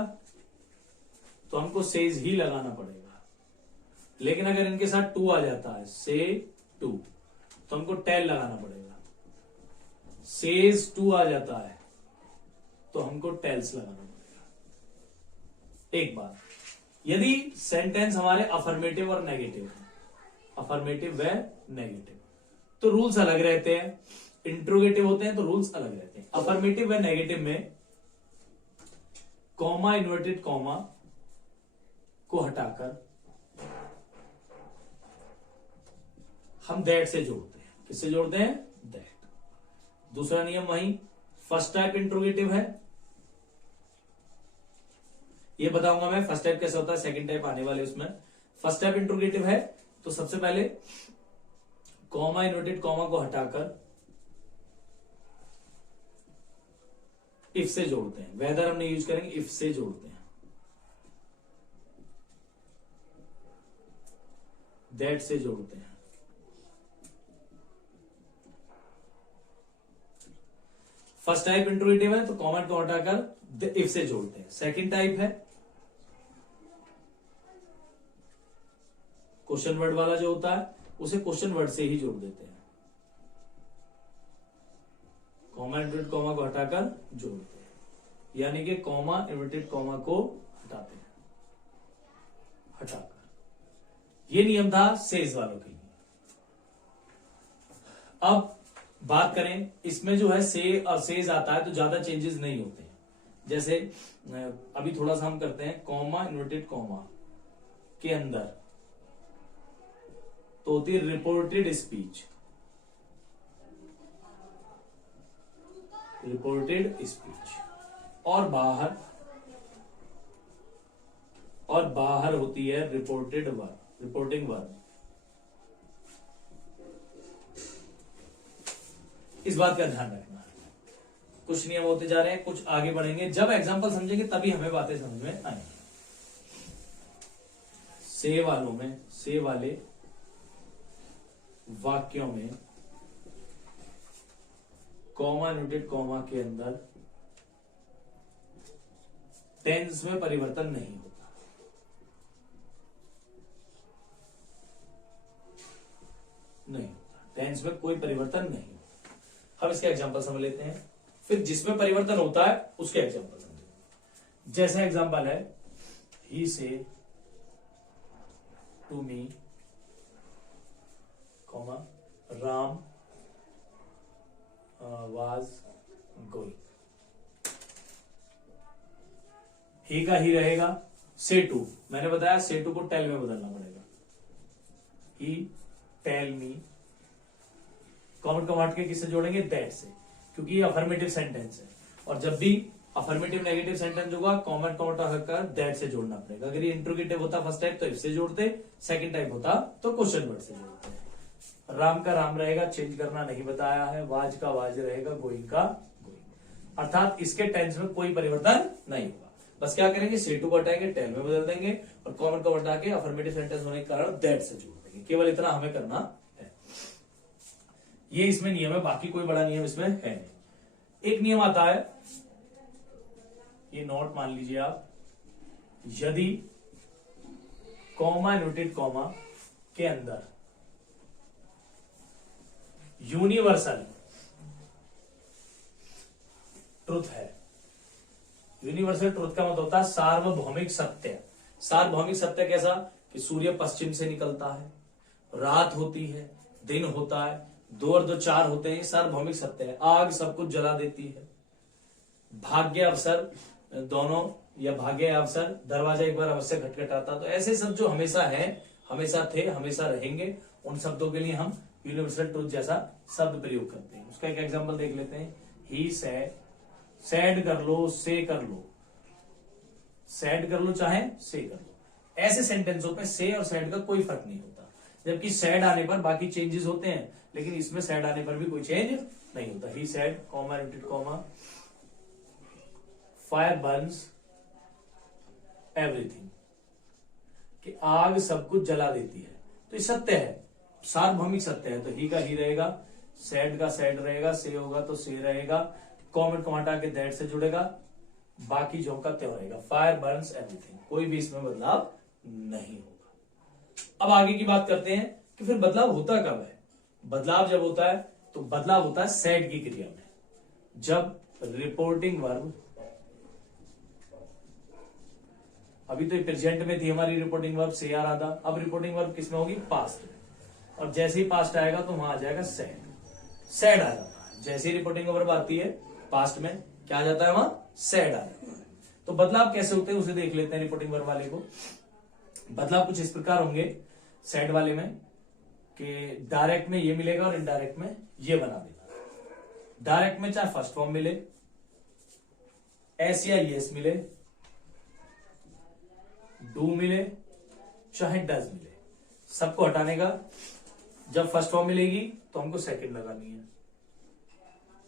तो हमको सेज ही लगाना पड़ेगा। लेकिन अगर इनके साथ टू आ जाता है, से टू, तो हमको टेल लगाना पड़ेगा। सेज टू आ जाता है तो हमको टेल्स लगाना पड़ेगा। एक बात, यदि सेंटेंस हमारे अफर्मेटिव और नेगेटिव है, अफर्मेटिव व नेगेटिव, तो रूल्स अलग रहते हैं। इंट्रोगेटिव होते हैं तो रूल्स अलग रहते हैं। अफर्मेटिव व नेगेटिव में कॉमा, इन्वर्टेड कॉमा को हटाकर हम दैट से जोड़ते हैं। किससे जोड़ते हैं, दैट। दूसरा नियम वही, फर्स्ट टाइप इंट्रोगेटिव है, ये बताऊंगा मैं फर्स्ट टाइप कैसा होता है, सेकंड टाइप आने वाले उसमें। फर्स्ट टाइप इंट्रोगेटिव है तो सबसे पहले कॉमा, इन्वर्टेड कॉमा को हटाकर इफ से जोड़ते हैं। वेदर हम नहीं यूज करेंगे, इफ से जोड़ते हैं। दैट से जोड़ते हैं। फर्स्ट टाइप इंट्रोगेटिव है तो कॉमा को हटाकर इफ से जोड़ते हैं। सेकंड टाइप है क्वेश्चन वर्ड वाला जो होता है, उसे क्वेश्चन वर्ड से ही जोड़ देते हैं। कॉमा, इन्वर्टेड कॉमा को हटाकर जोड़ते हैं, यानी कि कॉमा, इन्वर्टेड कॉमा को हटाते हैं, हटाकर। ये नियम था सेज वालों के लिए। अब बात करें, इसमें जो है से और सेज आता है तो ज्यादा चेंजेस नहीं होते हैं। जैसे अभी थोड़ा सा हम करते हैं, कॉमा, इन्वर्टेड कॉमा के अंदर तो होती है रिपोर्टेड स्पीच, रिपोर्टेड स्पीच, और बाहर होती है रिपोर्टेड वर्ब, रिपोर्टिंग वर्ब। इस बात का ध्यान रखना। कुछ नियम होते जा रहे हैं, कुछ आगे बढ़ेंगे, जब एग्जांपल समझेंगे तभी हमें बातें समझ में आएंगी। से वालों में, से वाले वाक्यों में कॉमा, इन्वर्टेड कॉमा के अंदर टेंस में परिवर्तन नहीं होता, नहीं होता, टेंस में कोई परिवर्तन नहीं होता। हम इसके एग्जांपल समझ लेते हैं, फिर जिसमें परिवर्तन होता है उसके एग्जांपल समझेंगे। जैसे एग्जांपल है, he said to me, comma, Ram was going. He का ही रहेगा, से टू, मैंने बताया से टू को टेल में बदलना पड़ेगा। ही टेल मी, कॉमन को हट के किससे जोड़ेंगे, दैट से, क्योंकि ये अफर्मेटिव सेंटेंस है। और जब भी अफर्मेटिव नेगेटिव सेंटेंस होगा, कॉमन को हटाकर दैट से जोड़ना पड़ेगा। अगर ये इंट्रोगेटिव होता फर्स्ट टाइप तो इफ से जोड़ते, सेकंड टाइप होता तो क्वेश्चन वर्ड से जोड़ते हैं। राम का राम रहेगा, चेंज करना नहीं बताया है। वाज का वाज रहेगा, गोइंग का गोइंग। अर्थात इसके टेंस में कोई परिवर्तन नहीं होगा। बस क्या करेंगे, से टू को हटाएंगे, टेल में बदल देंगे, और कॉमन को हटा के अफर्मेटिव सेंटेंस होने के कारण दैट से जोड़ देंगे। केवल इतना हमें करना है। ये इसमें नियम है, बाकी कोई बड़ा नियम इसमें है नहीं। एक नियम आता है ये नॉट मान लीजिए आप, यदि कॉमा इन्वर्टेड कॉमा के अंदर यूनिवर्सल ट्रुथ है। यूनिवर्सल ट्रुथ का मतलब होता है सार्वभौमिक सत्य। सार्वभौमिक सत्य कैसा कि सूर्य पश्चिम से निकलता है, रात होती है, दिन होता है, 2 और 2 4 होते हैं, सार्वभौमिक सत्य है। आग सब कुछ जला देती है, भाग्य अवसर दोनों, या भाग्य अवसर दरवाजा एक बार अवश्य खटखटाता। तो ऐसे सब जो हमेशा है, हमेशा थे, हमेशा रहेंगे, उन शब्दों के लिए हम यूनिवर्सल ट्रुथ जैसा शब्द प्रयोग करते हैं। उसका एक एग्जांपल देख लेते हैं। ही सैड, सैड कर लो, से कर लो, सैड कर लो चाहे से कर लो। ऐसे सेंटेंसों पे से और सैड का कोई फर्क नहीं होता, जबकि सैड आने पर बाकी चेंजेस होते हैं, लेकिन इसमें सैड आने पर भी कोई चेंज नहीं होता। He said comma repeated comma fire burns everything, कि आग सब कुछ जला देती है। तो ये सत्य है, सार्वभौमिक सत्य है। तो ही का ही रहेगा, सैड का सैड रहेगा, से होगा तो से रहेगा, कॉमेंट कमाटा के दैट से जुड़ेगा, बाकी जो का त्यों रहेगा। फायर बर्न्स एवरीथिंग, कोई भी इसमें बदलाव नहीं होगा। अब आगे की बात करते हैं कि फिर बदलाव होता कब है। बदलाव जब होता है तो बदलाव होता है सैड की क्रिया में, जब रिपोर्टिंग वर्ब, अभी तो प्रेजेंट में थी हमारी रिपोर्टिंग वर्ब से आ रहा था, अब रिपोर्टिंग वर्ब किसमें होगी, पास्ट में। और जैसे ही पास्ट आएगा तो वहां आ जाएगा सैड, सैड आ जाता है। जैसे ही रिपोर्टिंग वर्ब आती है पास्ट में, क्या आ जाता है वहां, सैड आ जाता है। तो बदलाव कैसे होते हैं उसे देख लेते हैं रिपोर्टिंग वर्ब वाले को। बदलाव कुछ इस प्रकार होंगे सैड वाले में कि डायरेक्ट में ये मिलेगा और इनडायरेक्ट में ये बना देगा। डायरेक्ट में चाहे फर्स्ट फॉर्म मिले, एस या यस मिले, डू मिले, चाहे डज मिले, सबको हटाने का। जब फर्स्ट फॉर्म मिलेगी तो हमको सेकंड लगानी है,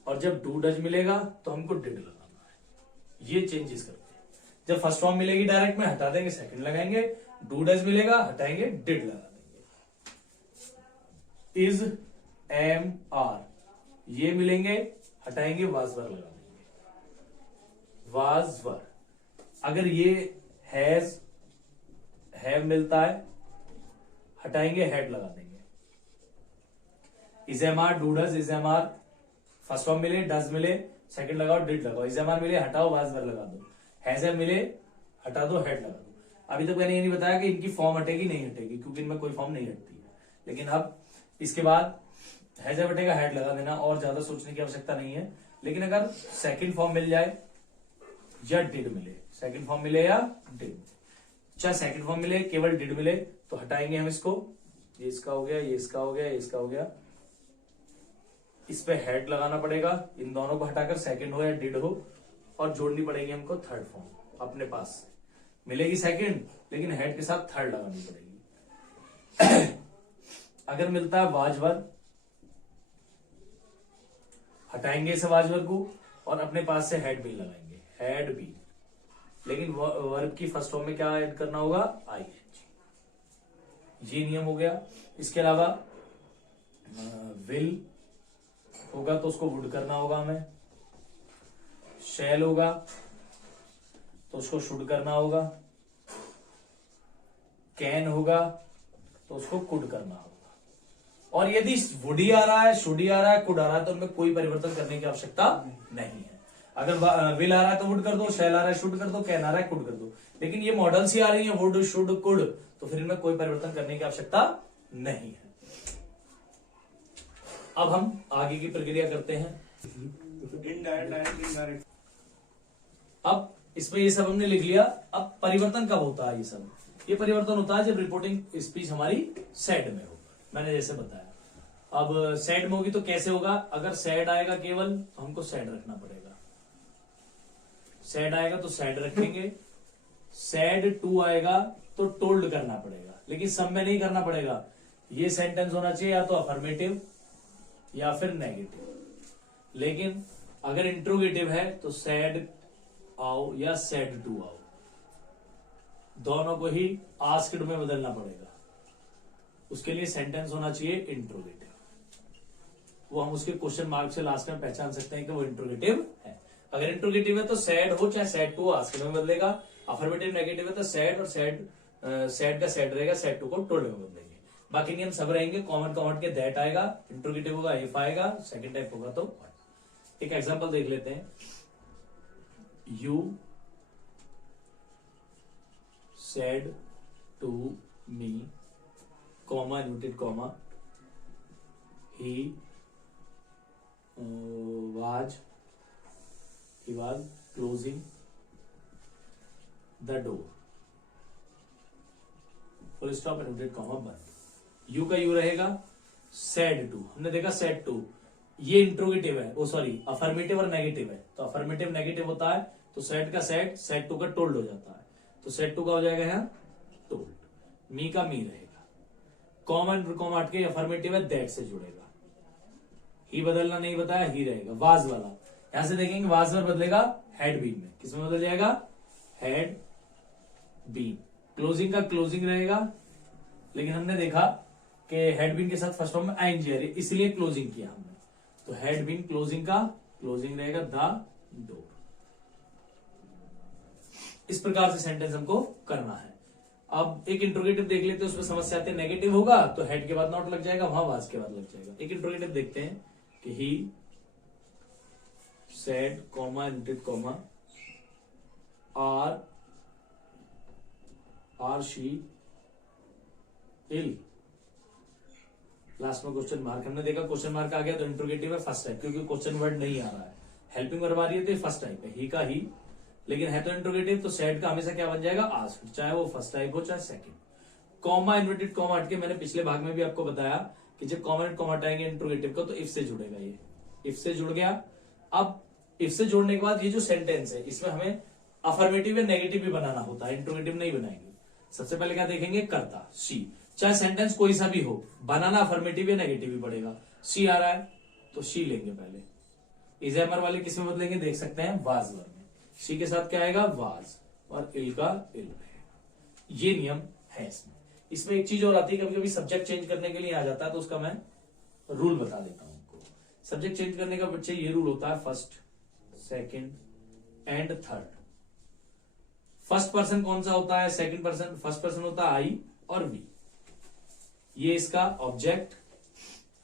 और जब डू डज मिलेगा तो हमको डिड लगाना है। ये चेंजेस करते हैं। जब फर्स्ट फॉर्म मिलेगी डायरेक्ट में, हटा देंगे, सेकंड लगाएंगे। डू डज मिलेगा, हटाएंगे, डिड लगा देंगे। इज, एम, आर ये मिलेंगे, हटाएंगे, वाज वर लगा देंगे। वाज वर। अगर ये हैज, हैव मिलता है, हटाएंगे, हैड लगा देंगे। Is am are, do does, is am are first form मिले, डज मिले, सेकंड लगाओ, डिड लगाओ। इज एम आर मिले, हटाओ, वाज वर लगा दो। हैज एम मिले, हटा दो, हेड लगा दो। अभी तक मैंने ये नहीं बताया कि इनकी फॉर्म हटेगी नहीं हटेगी, क्योंकि इनमें कोई फॉर्म नहीं हटती है। लेकिन अब इसके बाद हैज एम हटेगा, हेड लगा देना, और ज्यादा सोचने की आवश्यकता नहीं है। लेकिन अगर सेकंड फॉर्म मिल जाए या डिड मिले, सेकंड फॉर्म मिले या डिड, चाहे सेकंड फॉर्म मिले केवल डिड मिले, तो हटाएंगे हम इसको। ये इसका हो गया, ये इसका हो गया, ये इसका हो गया। इस पे हेड लगाना पड़ेगा, इन दोनों को हटाकर सेकंड हो या डिड हो, और जोड़नी पड़ेगी हमको थर्ड फॉर्म अपने पास से। मिलेगी सेकंड, लेकिन हेड के साथ थर्ड लगानी पड़ेगी। अगर मिलता है वाजवर, हटाएंगे इस वाजवर को और अपने पास से हेड भी लगाएंगे, हेड भी। लेकिन वर्ब की फर्स्ट फॉर्म में क्या ऐड करना होगा, आईएनजी। ये नियम हो गया। इसके अलावा विल होगा तो उसको वुड करना होगा हमें। शैल होगा तो उसको शुड करना होगा। कैन होगा तो उसको कुड करना होगा। और यदि वुड ही आ रहा है, शुड ही आ रहा है, कुड आ रहा है, तो उनमें कोई परिवर्तन करने की आवश्यकता नहीं है। अगर विल आ रहा है तो वुड कर दो, शैल आ रहा है शुड कर दो, कैन आ रहा है कुड कर दो। लेकिन ये मॉडल्स ही आ रही है वुड, शुड, कुड, तो फिर इनमें कोई परिवर्तन करने की आवश्यकता नहीं है। अब हम आगे की प्रक्रिया करते हैं। इनडायरेक्ट। अब इसमें ये सब हमने लिख लिया। अब परिवर्तन कब होता है, ये परिवर्तन होता है जब रिपोर्टिंग स्पीच हमारी सैड में हो, मैंने जैसे बताया। अब सैड में होगी तो कैसे होगा, अगर सैड आएगा केवल तो हमको सैड रखना पड़ेगा। सैड आएगा तो सैड रखेंगे। सैड टू आएगा तो टोल्ड करना पड़ेगा, लेकिन सब में नहीं करना पड़ेगा। ये सेंटेंस होना चाहिए या तो अफर्मेटिव या फिर नेगेटिव। लेकिन अगर इंट्रोगेटिव है तो सैड आओ या सैड टू आओ, दोनों को ही आस्क्ड में बदलना पड़ेगा। उसके लिए सेंटेंस होना चाहिए इंट्रोगेटिव। वो हम उसके क्वेश्चन मार्क से लास्ट में पहचान सकते हैं कि वो इंट्रोगेटिव है। अगर इंट्रोगेटिव है तो सैड हो चाहे सैड टू हो आस्क्ड में बदलेगा। अफर्मेटिव नेगेटिव है तो सैड और सैड का सैड रहेगा, सैड टू को टोल्ड में बदलेंगे। बाकी नियम सब रहेंगे। कॉमन कॉमन के दैट आएगा, इंट्रोगेटिव होगा इफ आएगा, सेकंड टाइप होगा तो। एक एग्जांपल देख लेते हैं। You said to me comma inverted comma he was closing the door, full stop inverted comma बंद। यू का यू रहेगा, सेड टू, हमने देखा सेड टू, ये इंट्रोगेटिव है, वो सॉरी अफर्मेटिव और नेगेटिव है, तो अफर्मेटिव नेगेटिव होता है तो सेड का सेड टू का टोल्ड हो जाता है, तो सेड टू का हो जाएगा यहाँ टोल्ड। मी का मी रहेगा, कॉमन कॉमा हट के अफर्मेटिव है दैट से जुड़ेगा, ही बदलना नहीं बताया, ही रहेगा। वाज वाला यहां से देखेंगे, वाज पर बदलेगा हेड बीन में, किसमें बदल जाएगा, हेड बीन। क्लोजिंग का क्लोजिंग रहेगा, लेकिन हमने देखा कि हेड बीन के साथ फर्स्ट फॉर्म में आईएनजी है, इसलिए क्लोजिंग किया हमने, तो हेड बीन क्लोजिंग का क्लोजिंग रहेगा द डोर। इस प्रकार से सेंटेंस हमको करना है। अब एक इंट्रोगेटिव देख लेते हैं, उसमें समस्या आती है, नेगेटिव होगा तो हेड के बाद नॉट लग जाएगा, वहां वाज के बाद लग जाएगा। एक इंट्रोगेटिव देखते हैं कि he said comma inverted comma are she ill, last में क्वेश्चन मार्क, हमने देखा क्वेश्चन मार्क आ गया तो इंट्रोगेटिव है फर्स्ट टाइप, क्योंकि क्वेश्चन वर्ड नहीं आ रहा है, हेल्पिंग वर्ब आ रही है तो फर्स्ट टाइप है, ही का ही, लेकिन है तो इंट्रोगेटिव, तो सेड का हमेशा क्या बन जाएगा, आस्क्ड, चाहे वो फर्स्ट टाइप हो चाहे सेकंड। कॉमा इन्वर्टेड कॉमा हटके मैंने पिछले भाग में भी आपको बताया कि जब कॉमा कॉमा हटाएंगे इंट्रोगेटिव को तो इफ से जुड़ेगा, ये इफ से जुड़ गया। अब इफ से जोड़ने के बाद ये जो सेंटेंस है इसमें हमें अफर्मेटिव या नेगेटिव भी बनाना होता है, इंट्रोगेटिव नहीं बनाएंगे। सबसे पहले क्या देखेंगे, कर्ता सी, चाहे सेंटेंस कोई सा भी हो, बनाना अफर्मेटिव या नेगेटिव ही पड़ेगा। सी आ रहा है तो सी लेंगे पहले, इजेमर वाले किसमें बदलेंगे देख सकते हैं, वाज वर्ब में, सी के साथ क्या आएगा वाज, और इल का इल है। ये नियम है इसमें। इसमें एक चीज और आती है, कभी कभी सब्जेक्ट चेंज करने के लिए आ जाता है, तो उसका मैं रूल बता देता हूं आपको। सब्जेक्ट चेंज करने का बच्चे ये रूल होता है, first second and third. First person कौन सा होता है, सेकंड पर्सन, फर्स्ट पर्सन होता है आई और वी, ये इसका ऑब्जेक्ट,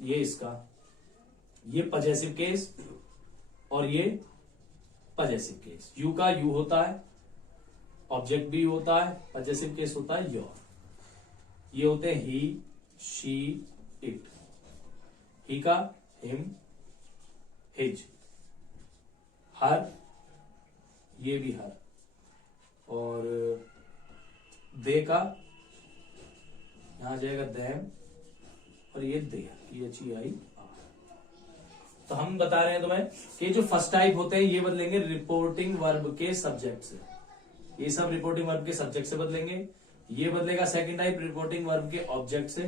ये इसका, ये पजेसिव केस और ये पजेसिव केस। यू का यू होता है, ऑब्जेक्ट भी होता है, पजेसिव केस होता है योर। ये होते हैं ही, शी, इट। ही का हिम, हिज, हर, ये भी हर, और दे का यहां जाएगा देम, और ये देयर, HEI। तो हम बता रहे हैं तुम्हें कि जो फर्स्ट टाइप होते हैं ये बदलेंगे रिपोर्टिंग वर्ब के सब्जेक्ट से, ये सब रिपोर्टिंग वर्ब के सब्जेक्ट से बदलेंगे। ये बदलेगा सेकंड टाइप रिपोर्टिंग वर्ब के ऑब्जेक्ट से,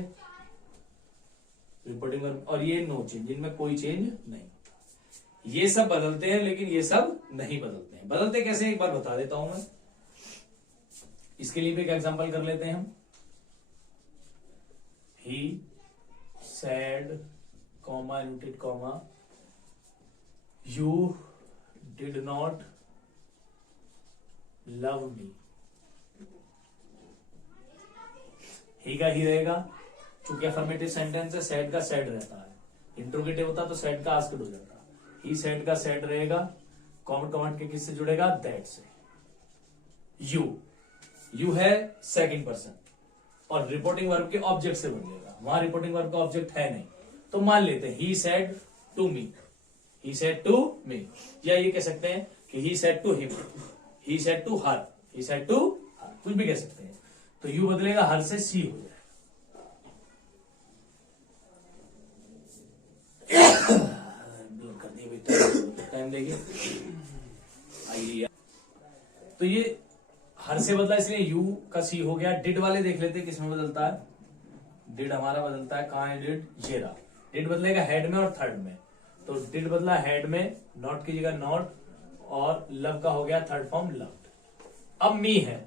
रिपोर्टिंग वर्ब, और ये नो चेंज, इनमें कोई चेंज नहीं होता। ये सब बदलते हैं लेकिन ये सब नहीं बदलते हैं। बदलते कैसे एक बार बता देता हूं मैं, इसके लिए भी एक एग्जांपल कर लेते हैं हम। He said comma inverted comma you did not love me. He का ही रहेगा, चूंकि अफर्मेटिव सेंटेंस है, सेड का सेड रहता है। इंट्रोगेटिव होता तो सेड का आस्क्ड हो जाता। ही सेड का सेड रहेगा, कॉमन कमांड के किससे जुड़ेगा, दैट से। यू है सेकंड पर्सन और रिपोर्टिंग वर्ब के ऑब्जेक्ट से बदलेगा, वहां रिपोर्टिंग वर्ब का ऑब्जेक्ट है नहीं, तो मान लेते हैं he said to me, he said to me, या ये कह सकते हैं कि he said to him, he said to her, he said to her, कुछ भी कह सकते हैं। तो यू बदलेगा हर से सी हो जाएगा। टाइम देगी आइए। तो ये हर से बदला इसलिए यू का सी हो गया। डिड वाले देख लेते हैं किसमें बदलता है। डिड हमारा बदलता है, कहां है डिड, ये रहा। डिड बदलेगा हेड में और थर्ड में, तो डिड बदला हेड में, नॉट की जगह नॉट, और लव का हो गया थर्ड फॉर्म लव्ड। अब मी है,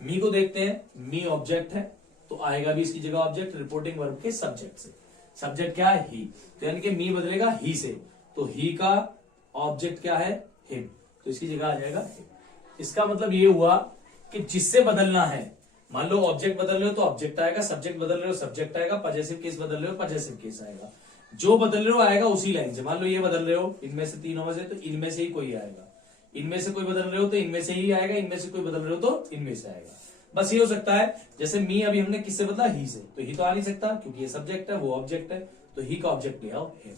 मी को देखते हैं, मी ऑब्जेक्ट है तो आएगा भी इसकी जगह ऑब्जेक्ट रिपोर्टिंग वर्ब के सब्जेक्ट से। सब्जेक्ट क्या है, ही, तो यानी कि मी बदलेगा ही से, तो ही का ऑब्जेक्ट क्या है, हिम, तो इसकी जगह आ जाएगा हिम। इसका मतलब ये हुआ कि जिससे बदलना है, मान लो ऑब्जेक्ट बदल रहे हो तो ऑब्जेक्ट आएगा, सब्जेक्ट बदल रहे हो सब्जेक्ट आएगा, पजेसिव केस बदल रहे हो पजेसिव केस आएगा। जो बदल रहे हो आएगा उसी लाइन से। मान लो ये बदल रहे हो इनमें से तीनों में से, तो इनमें से ही कोई आएगा। इनमें से कोई बदल रहे हो तो इनमें से ही आएगा, इनमें से कोई बदल रहे हो तो इनमें से आएगा। बस ये हो सकता है, जैसे मी अभी हमने किससे बदला, ही से, तो ही तो आ नहीं सकता क्योंकि ये सब्जेक्ट है वो ऑब्जेक्ट है, तो ही का ऑब्जेक्ट ले आओ हिम,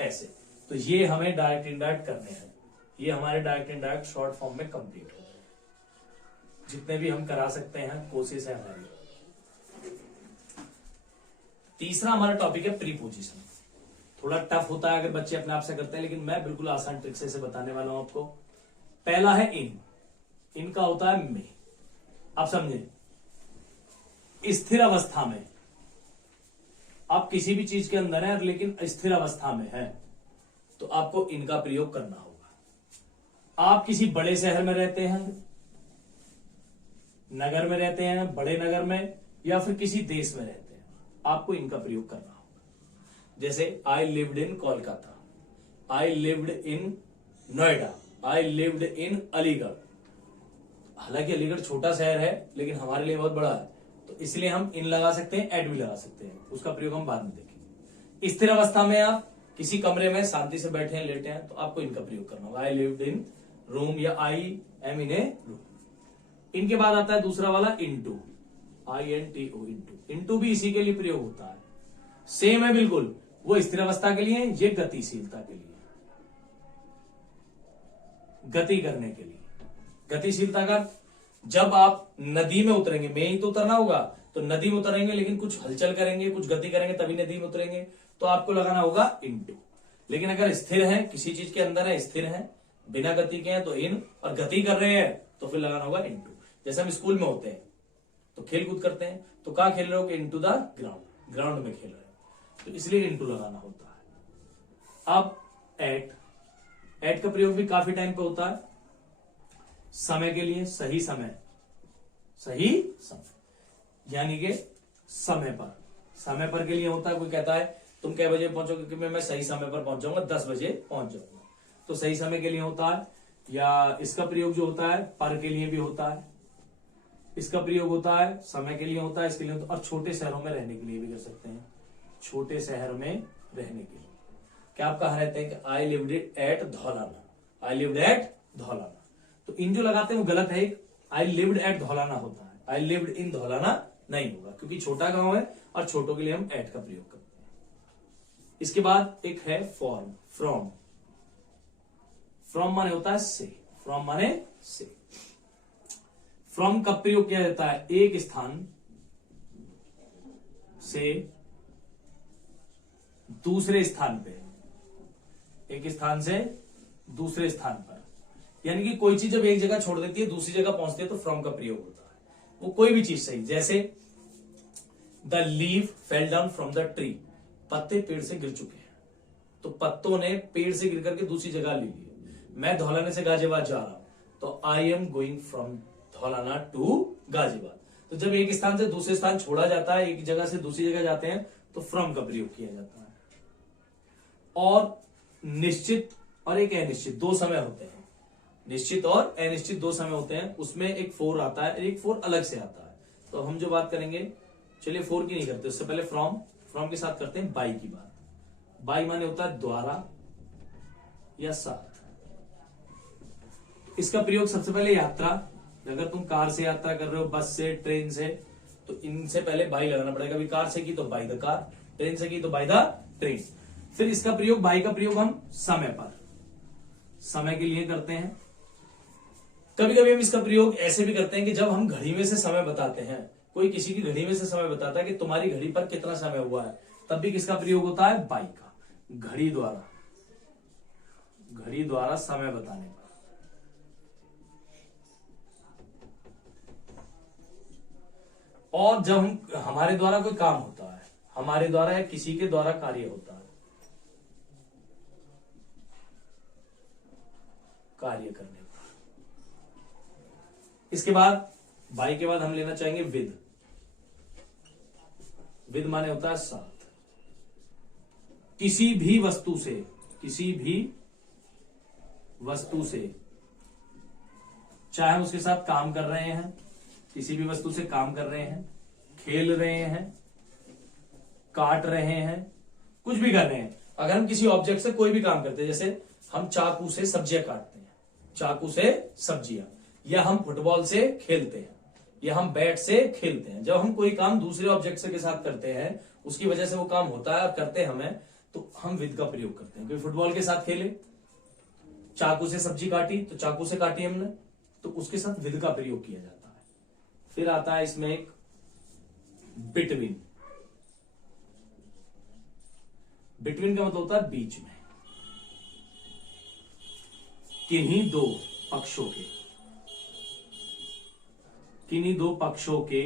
ऐसे। तो ये हमें डायरेक्ट इनडायरेक्ट करने हैं। ये हमारे डायरेक्ट इनडायरेक्ट शॉर्ट फॉर्म में कंप्लीट हो गए। जितने भी हम करा सकते हैं कोशिश है हमारी। तीसरा हमारा टॉपिक है प्रीपोजिशन। थोड़ा टफ होता है अगर बच्चे अपने आप से करते हैं, लेकिन मैं बिल्कुल आसान ट्रिक से इसे बताने वाला हूं आपको। पहला है इन, इनका होता है में। आप समझे, स्थिर अवस्था में, आप किसी भी चीज के अंदर है लेकिन स्थिर अवस्था में है, तो आपको इनका प्रयोग करना होगा। आप किसी बड़े शहर में रहते हैं, नगर में रहते हैं, बड़े नगर में, या फिर किसी देश में रहते हैं, आपको इनका प्रयोग करना होगा। जैसे I lived in Kolkata, I lived in Noida, I lived in Aligarh. हालांकि अलीगढ़ छोटा शहर है लेकिन हमारे लिए बहुत बड़ा है, तो इसलिए हम इन लगा सकते हैं, एड भी लगा सकते हैं, उसका प्रयोग हम बाद में देखेंगे। स्थिर अवस्था में आप किसी कमरे में शांति से बैठे हैं, लेटे हैं, तो आपको इनका प्रयोग करना होगा। आई लिव्ड इन रूम या I am in A room. इनके बाद आता है दूसरा वाला इंटू, INTO, इंटू। इंटू भी इसी के लिए प्रयोग होता है, सेम है बिल्कुल। वो स्थिर अवस्था के लिए, ये गतिशीलता के लिए, गति करने के लिए। गतिशीलता का, जब आप नदी में उतरेंगे, में ही तो उतरना होगा, तो नदी में उतरेंगे लेकिन कुछ हलचल करेंगे, कुछ गति करेंगे तभी नदी में उतरेंगे, तो आपको लगाना होगा इंटू। लेकिन अगर स्थिर है, किसी चीज के अंदर है, स्थिर है, बिना गति के हैं तो इन, और गति कर रहे हैं तो फिर लगाना होगा इंटू। जैसे हम स्कूल में होते हैं तो खेल कूद करते हैं, तो कहां खेल रहे हो कि इंटू द ग्राउंड, ग्राउंड में खेल रहे हैं, तो इसलिए इंटू लगाना होता है। अब एट, एट का प्रयोग भी काफी टाइम पे होता है, समय के लिए, सही समय, सही समय, यानी कि समय पर, समय पर के लिए होता है। कोई कहता है तुम कै बजे पहुंचोगे, कि मैं सही समय पर पहुंच जाऊंगा, 10 बजे पहुंच जाऊंगा, तो सही समय के लिए होता है। या इसका प्रयोग जो होता है पर के लिए भी होता है, इसका प्रयोग होता है समय के लिए होता है, इसके लिए होता है, और छोटे शहरों में रहने के लिए भी कर सकते हैं। छोटे शहर में रहने के लिए क्या आप कहा रहते हैं कि I lived eight Dhaulana, I lived eight Dhaulana, तो इन जो लगाते हैं वो गलत है। आई लिव्ड एट धौलाना होता है, आई लिव्ड इन धौलाना नहीं होगा, क्योंकि छोटा गांव है और छोटों के लिए हम एट का प्रयोग करते हैं। इसके बाद एक है फॉर्म, फ्रॉम। फ्रॉम माने होता है से, फ्रॉम माने से। फ्रॉम का प्रयोग किया जाता है एक स्थान से दूसरे स्थान पे, एक स्थान से दूसरे स्थान पर, यानी कि कोई चीज जब एक जगह छोड़ देती है दूसरी जगह पहुंचती है तो फ्रॉम का प्रयोग होता है। वो कोई भी चीज सही, जैसे the leaf fell down from the tree, पत्ते पेड़ से गिर चुके हैं, तो पत्तों ने पेड़ से गिर करके दूसरी जगह ले ली। मैं धौलाने से गाजियाबाद जा रहा हूं, तो I am going from Dhaulana to Ghaziabad. तो जब एक स्थान से दूसरे स्थान छोड़ा जाता है, एक जगह से दूसरी जगह जाते हैं, तो फ्रॉम का प्रयोग किया जाता है। और निश्चित और एक अनिश्चित दो समय होते हैं, निश्चित और अनिश्चित दो समय होते हैं, उसमें एक फोर आता है, एक फोर अलग से आता है। तो हम जो बात करेंगे, चलिए फोर की नहीं करते, उससे पहले फ्रॉम, फ्रॉम के साथ करते हैं बाई की बात। बाई माने होता है द्वारा या साथ। इसका प्रयोग सबसे पहले यात्रा, अगर तुम कार से यात्रा कर रहे हो, बस से, ट्रेन से, तो इनसे पहले बाई लगाना पड़ेगा। अभी कार से की तो बाई द कार, ट्रेन से की तो बाई द ट्रेन। फिर इसका प्रयोग, बाई का प्रयोग हम समय पर, समय के लिए करते हैं। कभी कभी हम इसका प्रयोग ऐसे भी करते हैं कि जब हम घड़ी में से समय बताते हैं, कोई किसी की घड़ी में से समय बताता है कि तुम्हारी घड़ी पर कितना समय हुआ है, तब भी किसका प्रयोग होता है, बाई का, घड़ी द्वारा, घड़ी द्वारा समय बताने पर। और जब हम, हमारे द्वारा कोई काम होता है, हमारे द्वारा या किसी के द्वारा कार्य होता है, कार्य करने पर। इसके बाद बाई के बाद हम लेना चाहेंगे विद। विद माने होता है साथ। किसी भी वस्तु से, किसी भी वस्तु से, चाहे हम उसके साथ काम कर रहे हैं, किसी भी वस्तु से काम कर रहे हैं, खेल रहे हैं, काट रहे हैं, कुछ भी कर रहे हैं। अगर हम किसी ऑब्जेक्ट से कोई भी काम करते हैं, जैसे हम चाकू से सब्जियां काटते हैं, चाकू से सब्जियां, या हम फुटबॉल से खेलते हैं, या हम बैट से खेलते हैं। जब हम कोई काम दूसरे ऑब्जेक्ट के साथ करते हैं, उसकी वजह से वो काम होता है और करते हैं हमें, तो हम विद का प्रयोग करते हैं। कोई फुटबॉल के साथ खेले, चाकू से सब्जी काटी, तो चाकू से काटी हमने, तो उसके साथ विद का प्रयोग किया जाता है। फिर आता है इसमें एक बिटवीन। बिटवीन का मतलब होता है बीच में, किन्हीं दो पक्षों के, किन्हीं दो पक्षों के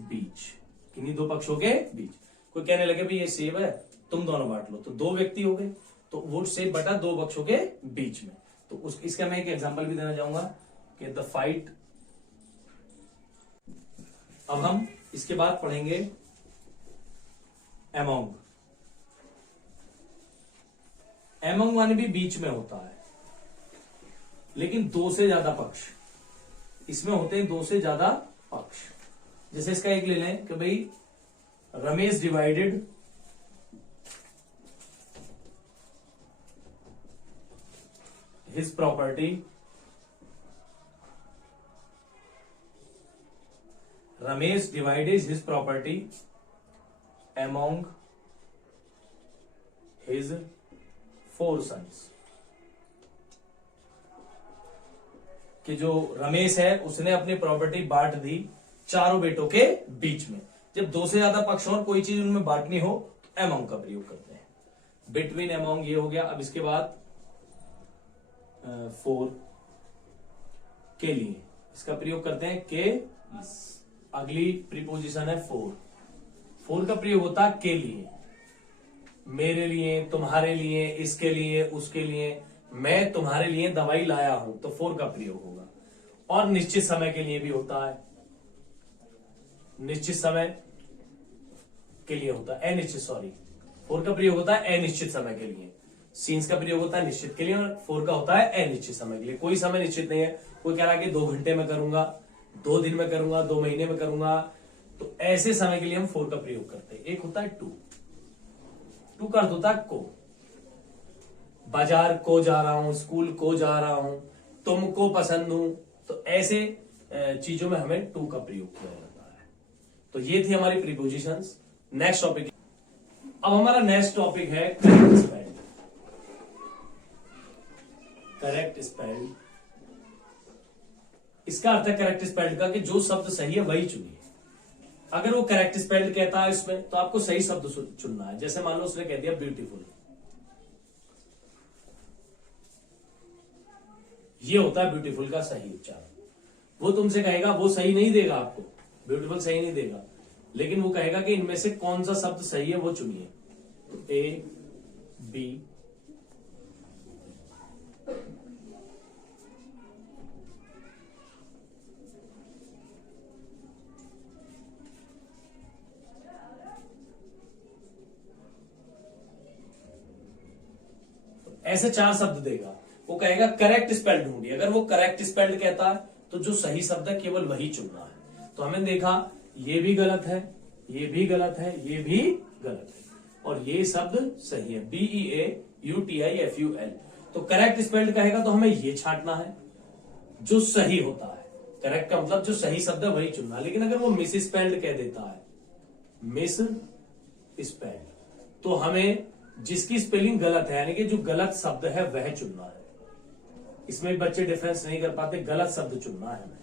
बीच, किन्हीं दो पक्षों के बीच। कोई कहने लगे भाई ये सेब है, तुम दोनों बांट लो, तो दो व्यक्ति हो गए, तो वो सेब बटा दो पक्षों के बीच में। तो इसका मैं एक एग्जांपल भी देना चाहूंगा कि द फाइट। अब हम इसके बाद पढ़ेंगे एमोंग। एमोंग माने भी बीच में होता है, लेकिन दो से ज्यादा पक्ष, इसमें होते हैं दो से ज्यादा पक्ष। जैसे इसका एक ले लें कि भाई Ramesh divided his property, Ramesh divided his property among his 4 sons। कि जो रमेश है उसने अपनी प्रॉपर्टी बांट दी चारों बेटों के बीच में। जब दो से ज्यादा पक्ष और कोई चीज उनमें बांटनी हो तो among का प्रयोग करते हैं। बिटवीन among ये हो गया। अब इसके बाद 4 के लिए इसका प्रयोग करते हैं के। अगली प्रीपोजिशन है 4। 4 का प्रयोग होता है के लिए, मेरे लिए, तुम्हारे लिए, इसके लिए, उसके लिए। मैं तुम्हारे लिए दवाई लाया हूं, तो 4 का प्रयोग होगा। और निश्चित समय के लिए भी होता है, निश्चित समय के लिए होता है, अनिश्चित, सॉरी 4 का प्रयोग होता है अनिश्चित समय के लिए। सीन्स का प्रयोग होता है निश्चित के लिए, और 4 का होता है अनिश्चित समय के लिए। कोई समय निश्चित नहीं है, कोई कह रहा है कि 2 घंटे में करूंगा, 2 दिन में करूंगा, 2 महीने में करूंगा, तो ऐसे समय के लिए हम 4 का प्रयोग करते हैं। एक होता है टू का अर्थ होता है को, बाजार को जा रहा हूं, स्कूल को जा रहा हूं, तुमको पसंद हूं, तो ऐसे चीजों में हमें टू का प्रयोग किया जाता है। तो ये थी हमारी प्रीपोजिशंस। नेक्स्ट टॉपिक, अब हमारा नेक्स्ट टॉपिक है करेक्ट स्पेल्ड। करेक्ट स्पेल्ड, इसका अर्थ है करेक्ट स्पेल्ड का कि जो शब्द सही है वही चुनिए। अगर वो करेक्ट स्पेल्ड कहता है इसमें, तो आपको सही शब्द चुनना है। जैसे मान लो उसने कह दिया ब्यूटीफुल, ये होता है ब्यूटीफुल का सही उच्चारण। वो तुमसे कहेगा, वो सही नहीं देगा आपको, ब्यूटीफुल सही नहीं देगा, लेकिन वो कहेगा कि इनमें से कौन सा शब्द सही है वो चुनिए। तो ए, बी, ऐसे 4 शब्द देगा। वो कहेगा करेक्ट स्पेल्ड ढूंढिए। अगर वो करेक्ट स्पेल्ड कहता है तो जो सही शब्द है केवल वही चुनना है। तो हमें देखा ये भी गलत है, ये भी गलत है, ये भी गलत है, और ये शब्द सही है, BEAUTIFUL। तो करेक्ट स्पेल्ड कहेगा तो हमें ये छांटना है जो सही होता है। करेक्ट का मतलब जो सही शब्द है वही चुनना। लेकिन अगर वो मिस स्पेल्ड कह देता है, मिस स्पेल्ड, तो हमें जिसकी स्पेलिंग गलत है, यानी कि जो गलत शब्द है वह चुनना है। इसमें बच्चे डिफरेंस नहीं कर पाते, गलत शब्द चुनना है हमें,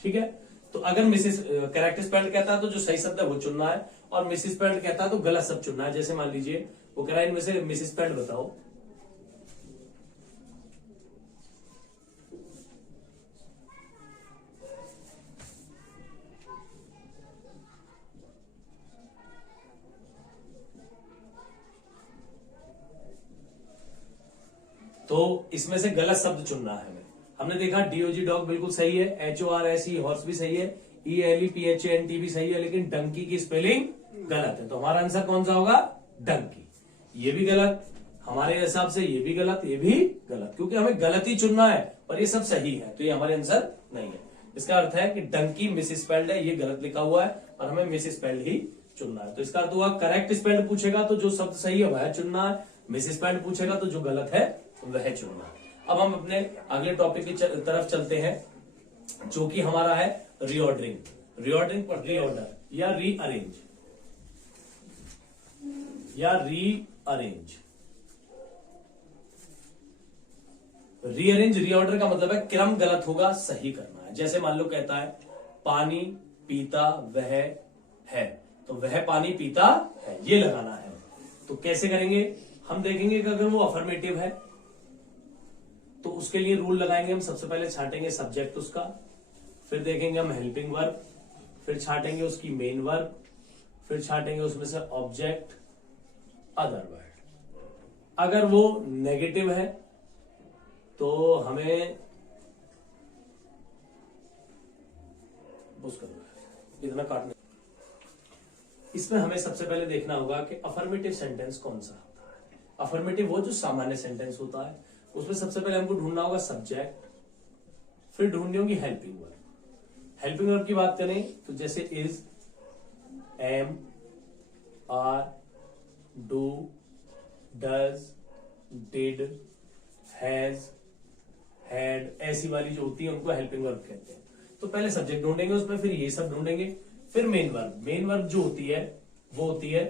ठीक है। तो अगर मिसिस करेक्ट स्पेल्ड कहता है तो जो सही शब्द है वो चुनना है, और मिस स्पेल्ड कहता है तो गलत शब्द चुनना है। जैसे मान लीजिए वो कह रहा है इनमें से मिस स्पेल्ड बताओ, तो इसमें से गलत शब्द चुनना है हमें। हमने देखा DOG डॉग बिल्कुल सही है, HORSE हॉर्स भी सही है, ELEPHANT भी सही है, लेकिन डंकी की स्पेलिंग गलत है, तो हमारा आंसर कौन सा होगा? डंकी। ये भी गलत, हमारे हिसाब से ये भी गलत, ये भी गलत, क्योंकि हमें गलत ही चुनना है और ये सब सही है, तो ये हमारे आंसर नहीं है। इसका अर्थ है कि डंकी मिस स्पेल्ड है, ये गलत लिखा हुआ है और हमें मिस स्पेल्ड ही चुनना है। तो इसका अर्थ हुआ करेक्ट स्पेल्ड पूछेगा तो जो शब्द सही है वह चुनना है, मिस स्पेल्ड पूछेगा तो जो गलत है वह चुनना है। अब हम अपने अगले टॉपिक की तरफ चलते हैं, जो कि हमारा है रीऑर्डरिंग। रीऑर्डरिंग पर रीऑर्डर या रीअरेंज या रीअरेंज। रीअरेंज रीऑर्डर का मतलब है क्रम गलत होगा, सही करना है। जैसे मान लो कहता है पानी पीता वह है, तो वह पानी पीता है ये लगाना है। तो कैसे करेंगे? हम देखेंगे कि अगर वो अफर्मेटिव है तो उसके लिए रूल लगाएंगे हम। सबसे पहले छांटेंगे सब्जेक्ट उसका, फिर देखेंगे हम हेल्पिंग वर्ब, फिर छांटेंगे उसकी मेन वर्ब, फिर छांटेंगे उसमें से ऑब्जेक्ट, अदर वर्ड। अगर वो नेगेटिव है तो हमें इतना काटना। इसमें हमें सबसे पहले देखना होगा कि अफर्मेटिव सेंटेंस कौन सा होता है। अफर्मेटिव वो जो सामान्य सेंटेंस होता है, उसमें सबसे पहले हमको ढूंढना होगा सब्जेक्ट, फिर ढूंढनी होगी हेल्पिंग वर्ब। हेल्पिंग वर्ब की बात करें तो जैसे is, am, are, do, does, did, has, had, ऐसी वाली जो होती है उनको हेल्पिंग वर्ब कहते हैं। तो पहले सब्जेक्ट ढूंढेंगे उसमें, फिर ये सब ढूंढेंगे, फिर मेन वर्ब। मेन वर्ब जो होती है वो होती है,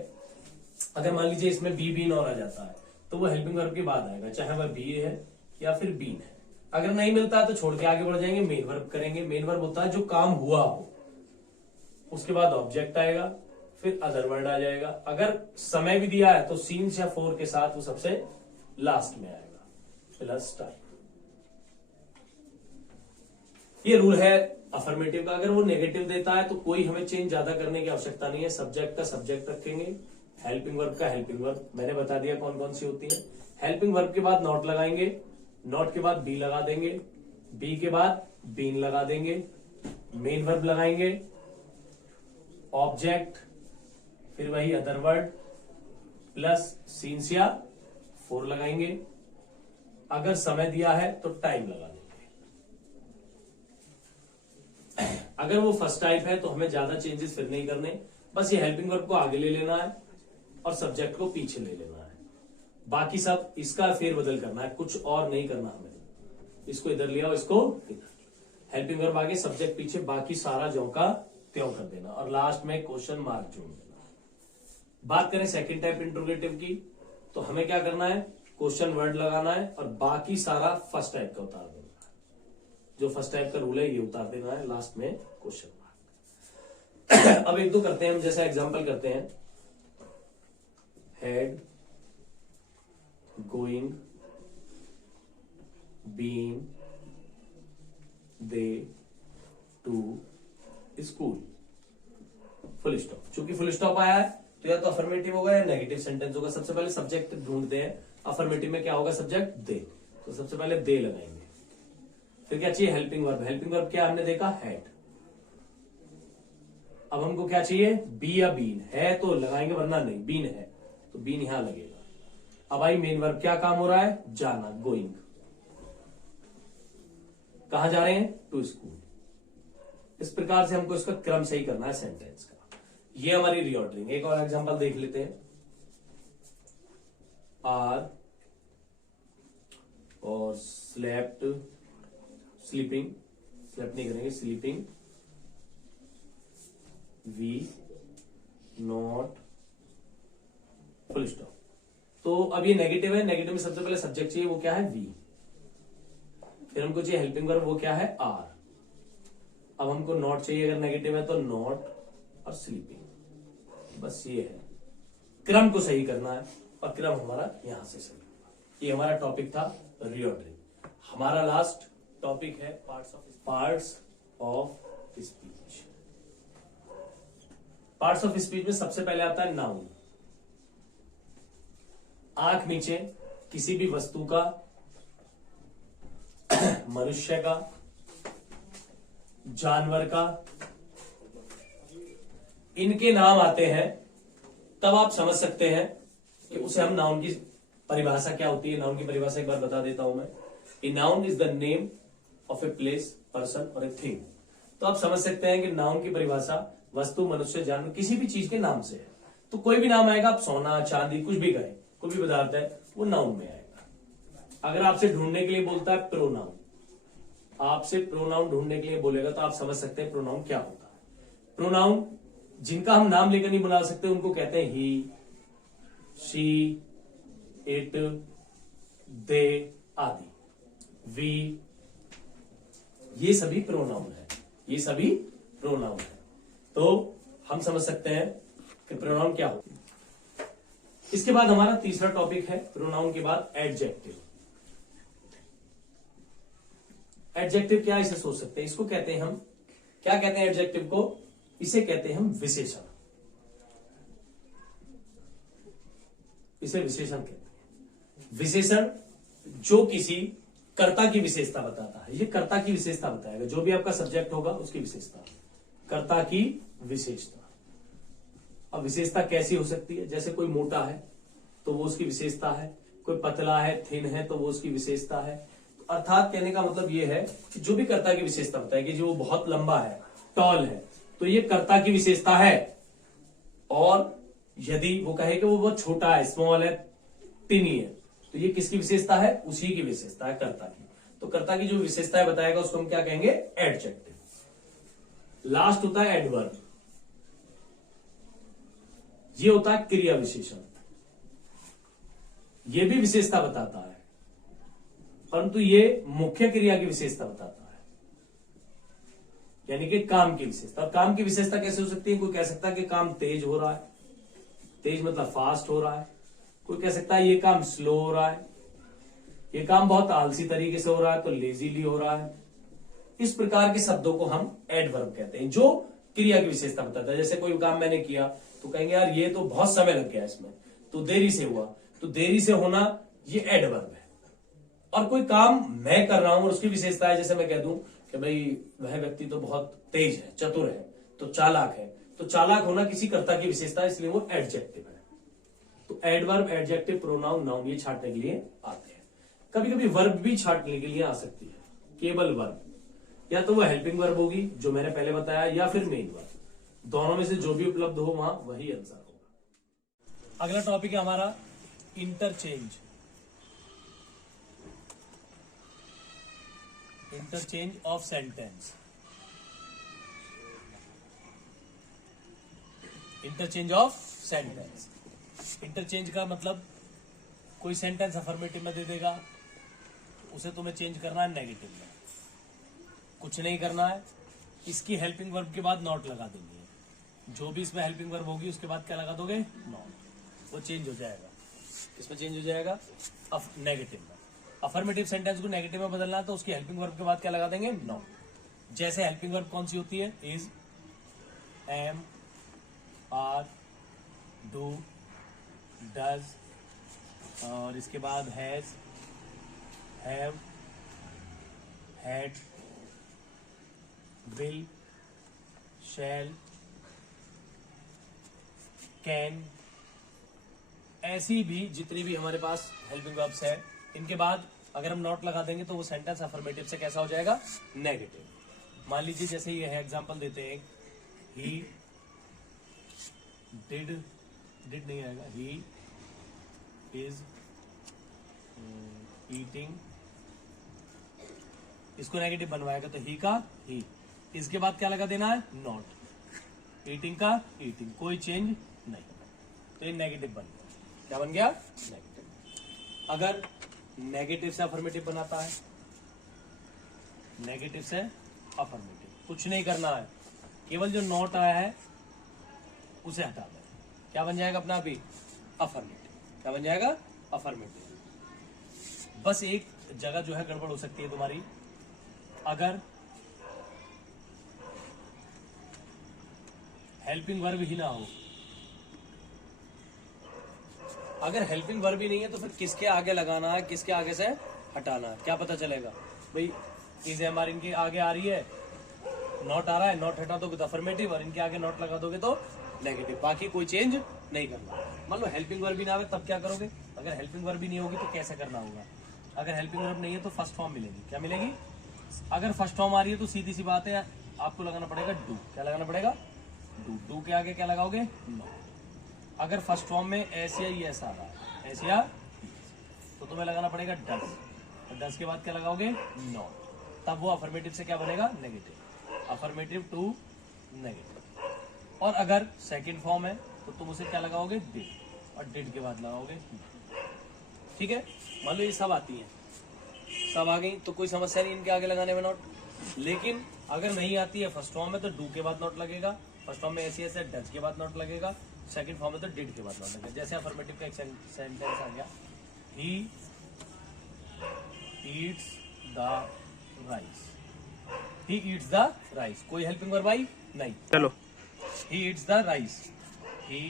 अगर मान लीजिए इसमें बी बीन और आ जाता है तो वो हेल्पिंग वर्ब के बाद आएगा, चाहे वह बी है या फिर बीन है। अगर नहीं मिलता है तो छोड़ के आगे बढ़ जाएंगे, मेन वर्ब करेंगे। मेन वर्ब होता है जो काम हुआ हो, उसके बाद ऑब्जेक्ट आएगा, फिर अदर वर्ड आ जाएगा। अगर समय भी दिया है तो सीन्स या फोर के साथ वो सबसे लास्ट में आएगा, प्लस टाइम। ये रूल है अफर्मेटिव का। अगर वो नेगेटिव देता है तो कोई हमें चेंज ज्यादा करने की आवश्यकता नहीं है। सब्जेक्ट का सब्जेक्ट रखेंगे, हेल्पिंग वर्ब का हेल्पिंग वर्ब, मैंने बता दिया कौन कौन सी होती है। हेल्पिंग वर्ब के बाद नॉट लगाएंगे, नॉट के बाद बी लगा देंगे, बी के बाद बीन लगा देंगे, मेन वर्ब लगाएंगे, ऑब्जेक्ट, फिर वही अदर वर्ड, प्लस सीन्स या फोर लगाएंगे। अगर समय दिया है तो टाइम लगा देंगे। अगर वो फर्स्ट टाइप है तो हमें ज्यादा चेंजेस फिर नहीं करने, बस ये हेल्पिंग वर्ब को आगे ले लेना है और सब्जेक्ट को पीछे ले लेना है। बाकी सब इसका फेरबदल करना है, कुछ और नहीं करना हमें। इसको इधर लिया और इसको इधर, हेल्पिंग वर्ब आगे सब्जेक्ट पीछे, बाकी सारा ज्यों का त्यों कर देना और लास्ट में क्वेश्चन मार्क जोड़ देना। बात करें सेकंड टाइप इंट्रोगेटिव की, तो हमें क्या करना है? क्वेश्चन वर्ड लगाना है और बाकी सारा फर्स्ट टाइप का उतार देना है। जो फर्स्ट टाइप का रूल है ये उतार देना है, लास्ट में क्वेश्चन मार्क। अब एक दो करते हैं हम, जैसा एग्जांपल करते हैं, had, going, being, they, to, school, full stop. चूंकि फुल स्टॉप आया है तो या तो अफर्मेटिव होगा या नेगेटिव सेंटेंस होगा। सबसे पहले सब्जेक्ट ढूंढते हैं, अफर्मेटिव में क्या होगा? सब्जेक्ट दे, तो सबसे पहले दे लगाएंगे। फिर क्या चाहिए? Helping verb. हेल्पिंग वर्ब क्या हमने देखा? हैड। अब हमको क्या चाहिए? बी या बीन है तो लगाएंगे, वरना नहीं। बीन है तो बीन यहां लगेगा। अब आई मेन वर्ब, क्या काम हो रहा है? जाना, गोइंग। कहां जा रहे हैं? To school. इस प्रकार से हमको इसका क्रम सही करना है सेंटेंस का। ये हमारी रीऑर्डरिंग। एक और एग्जांपल देख लेते हैं। आर और स्लेप्ट, स्लीपिंग, स्लेप्ट नहीं करेंगे, sleeping, we, not, full stop. तो अब ये नेगेटिव है, नेगेटिव में सबसे पहले सब्जेक्ट चाहिए, वो क्या है? वी। फिर हमको चाहिए हेल्पिंग वर्ब, वो क्या है? आर। अब हमको नॉट चाहिए, अगर नेगेटिव है तो नॉट और स्लीपिंग। बस ये है, क्रम को सही करना है और क्रम हमारा यहां से सही होगा। ये हमारा टॉपिक था रीऑर्डरिंग। हमारा लास्ट टॉपिक है parts of speech. Parts of speech में सबसे पहले आता है नाउन। आंख नीचे, किसी भी वस्तु का, मनुष्य का, जानवर का, इनके नाम आते हैं तब आप समझ सकते हैं कि उसे हम नाउन की परिभाषा क्या होती है। नाउन की परिभाषा एक बार बता देता हूं मैं। A noun is the name of a place, person और ए थिंग। तो आप समझ सकते हैं कि नाउन की परिभाषा वस्तु, मनुष्य, जानवर, किसी भी चीज के नाम से है। तो कोई भी नाम आएगा, आप सोना, चांदी, कुछ भी कहें, कोई भी पदार्थ है वो नाउन में आएगा। अगर आपसे ढूंढने के लिए बोलता है प्रोनाउन, आपसे प्रोनाउन ढूंढने के लिए बोलेगा तो आप समझ सकते हैं प्रोनाउन क्या होता है। प्रोनाउन जिनका हम नाम लेकर नहीं बना सकते उनको कहते हैं ही, शी, इट, दे आदि, वी, ये सभी प्रोनाउन है, ये सभी प्रोनाउन है। तो हम समझ सकते हैं कि प्रोनाउन क्या होती है। इसके बाद हमारा तीसरा टॉपिक है प्रोनाउन के बाद एडजेक्टिव। एडजेक्टिव क्या, इसे सोच सकते हैं। इसको कहते हैं हम, क्या कहते हैं एडजेक्टिव को, इसे कहते हैं हम विशेषण। इसे विशेषण कहते हैं। विशेषण जो किसी कर्ता की विशेषता बताता है। ये कर्ता की विशेषता बताएगा, जो भी आपका सब्जेक्ट होगा उसकी विशेषता, कर्ता की विशेषता। अब विशेषता कैसी हो सकती है, जैसे कोई मोटा है तो वो उसकी विशेषता है, कोई पतला है, थिन है तो वो उसकी विशेषता है। अर्थात कहने का मतलब ये है कि जो भी कर्ता की विशेषता बताएगी, जो बहुत लंबा है, टॉल है, तो ये कर्ता की विशेषता है। और यदि वो कहे कि वो बहुत छोटा है, स्मॉल है, टिनी है, तो ये किसकी विशेषता है, उसी की विशेषता है, कर्ता की। तो कर्ता की जो विशेषताएं बताएगा उसको हम क्या कहेंगे, एडजेक्टिव। लास्ट होता है एडवर्ब। ये होता है क्रिया विशेषण। ये भी विशेषता बताता है, परंतु ये मुख्य क्रिया की विशेषता बताता है, यानी कि काम की विशेषता। और काम की विशेषता कैसे हो सकती है, कोई कह सकता है कि काम तेज हो रहा है, तेज मतलब फास्ट हो रहा है। कोई कह सकता है ये काम स्लो हो रहा है, ये काम बहुत आलसी तरीके से हो रहा है, तो लेजीली हो रहा है। इस प्रकार के शब्दों को हम एडवर्ब कहते हैं, जो क्रिया की विशेषता बताता है। जैसे कोई काम मैंने किया तो कहेंगे यार ये तो बहुत समय लग गया इसमें, तो देरी से हुआ, तो देरी से होना ये एडवर्ब है। और कोई काम मैं कर रहा हूं और उसकी विशेषता है, जैसे मैं कह दूं कि भाई वह व्यक्ति तो बहुत तेज है, चतुर है, तो चालाक है, तो चालाक होना किसी कर्ता की विशेषता है, इसलिए वो एडजेक्टिव है। तो एडवर्ब, एडजेक्टिव, प्रोनाउन, नाउन ये छांटने के लिए आते हैं। कभी कभी वर्ब भी छांटने के लिए आ सकती है, केवल वर्ब, या तो वो हेल्पिंग वर्ब होगी जो मैंने पहले बताया, या फिर मेन वर्ब। दोनों में से जो भी उपलब्ध हो वहां वही आंसर होगा। अगला टॉपिक है हमारा interchange. Interchange of sentence. Interchange of sentence. Interchange का मतलब कोई सेंटेंस अफर्मेटिव में दे देगा, उसे तुम्हें चेंज करना है नेगेटिव में। कुछ नहीं करना है, इसकी हेल्पिंग वर्ब के बाद नॉट लगा देंगे। जो भी इसमें हेल्पिंग वर्ब होगी उसके बाद क्या लगा दोगे, नॉट। वो चेंज हो जाएगा, इसमें चेंज हो जाएगा नेगेटिव में। अफर्मेटिव सेंटेंस को नेगेटिव में बदलना है तो उसकी हेल्पिंग वर्ब के बाद क्या लगा देंगे, नॉट। जैसे हेल्पिंग वर्ब कौन सी होती है, is, am, are, do, does, और इसके बाद has, have, had, will, shall, can. ऐसी भी जितनी भी हमारे पास हेल्पिंग वर्ब्स है, इनके बाद अगर हम नॉट लगा देंगे तो वो सेंटेंस अफर्मेटिव से कैसा हो जाएगा, नेगेटिव। मान लीजिए जैसे ये है, एग्जांपल देते हैं, ही डिड नहीं आएगा, ही इज ईटिंग। इसको नेगेटिव बनवाएगा तो ही का ही, इसके बाद क्या लगा देना है, नॉट। ईटिंग का ईटिंग, कोई चेंज नहीं, तो ये नेगेटिव बन गया। क्या बन गया, नेगेटिव। अगर नेगेटिव से अफर्मेटिव बनाता है, नेगेटिव से अफर्मेटिव, कुछ नहीं करना है, केवल जो नॉट आया है उसे हटा दें, क्या बन जाएगा अपना अभी, अफर्मेटिव। क्या बन जाएगा, अफर्मेटिव। बस एक जगह जो है गड़बड़ हो सकती है तुम्हारी, अगर हेल्पिंग वर्ब ही ना हो। अगर हेल्पिंग वर्ब ही नहीं है तो फिर किसके आगे लगाना है, किसके आगे से हटाना है, क्या पता चलेगा भाई। इज हमारे इनके आगे आ रही है, नॉट आ रहा है, नॉट हटा दोगे तो अफर्मेटिव, और इनके आगे नॉट लगा दोगे तो नेगेटिव, बाकी कोई चेंज नहीं करना। मान लो हेल्पिंग वर्ब भी ना आवे तब क्या करोगे? अगर हेल्पिंग वर्ब भी नहीं होगी तो कैसे करना होगा? अगर हेल्पिंग वर्ब नहीं है तो फर्स्ट फॉर्म मिलेगी। क्या मिलेगी? अगर फर्स्ट फॉर्म आ रही है तो सीधी सी बात है, आपको लगाना पड़ेगा डू। क्या लगाना पड़ेगा? डू। डू के आगे क्या लगाओगे? नो। अगर फर्स्ट फॉर्म में एस या एस आ रहा है, एस या तो तुम्हें लगाना पड़ेगा डज। और डज के बाद क्या लगाओगे? नो। तब वो अफर्मेटिव से क्या बनेगा? नेगेटिव। Affirmative to negative. और अगर सेकंड फॉर्म है तो तुम उसे क्या लगाओगे? डिड। और डिड के बाद लगाओगे। ठीक है, मान लो ये सब आती हैं, सब आ गई तो कोई समस्या नहीं इनके आगे लगाने में नोट। लेकिन अगर नहीं आती है फर्स्ट फॉर्म में तो डू के बाद नोट लगेगा, फर्स्ट फॉर्म में ऐसी ऐसे डज के बाद नोट लगेगा, सेकंड फॉर्म में तो डिड के बाद नोट लगेगा। जैसे अफर्मेटिव का एक सेंटेंस आ गया, he eats the rice. He eats the rice, कोई हेल्पिंग वर्ब आई? नहीं। चलो, ही ईट्स द राइस, ही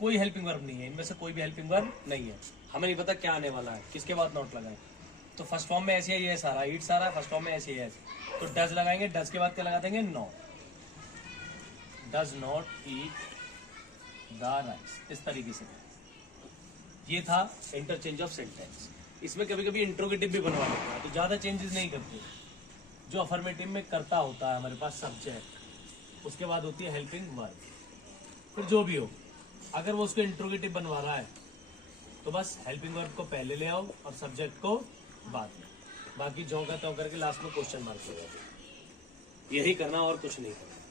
कोई हेल्पिंग वर्ब नहीं है, इनमें से कोई भी हेल्पिंग वर्ब नहीं है। हमें नहीं पता क्या आने वाला है, किसके बाद नोट लगाए। तो फर्स्ट फॉर्म में ऐसे ही एस आ रहा है, ईट्स आ रहा है, फर्स्ट फॉर्म में ऐसे ही एस, तो डज लगाएंगे, डज के बाद क्या लगा देंगे? No. Does not eat the rice, इस तरीके से। ये था इंटरचेंज ऑफ सेंटेंस। इसमें कभी कभी इंट्रोगेटिव भी बनवा लेते हैं, तो ज्यादा चेंजेस नहीं करते। जो अफर्मेटिव में करता होता है हमारे पास सब्जेक्ट, उसके बाद होती है हेल्पिंग वर्ब, फिर जो भी हो, अगर वो उसको इंट्रोगेटिव बनवा रहा है तो बस हेल्पिंग वर्ब को पहले ले आओ और सब्जेक्ट को बाद में, बाकी जो का त्यों करके लास्ट में क्वेश्चन मार्क हो जाते। यही करना और कुछ नहीं करना।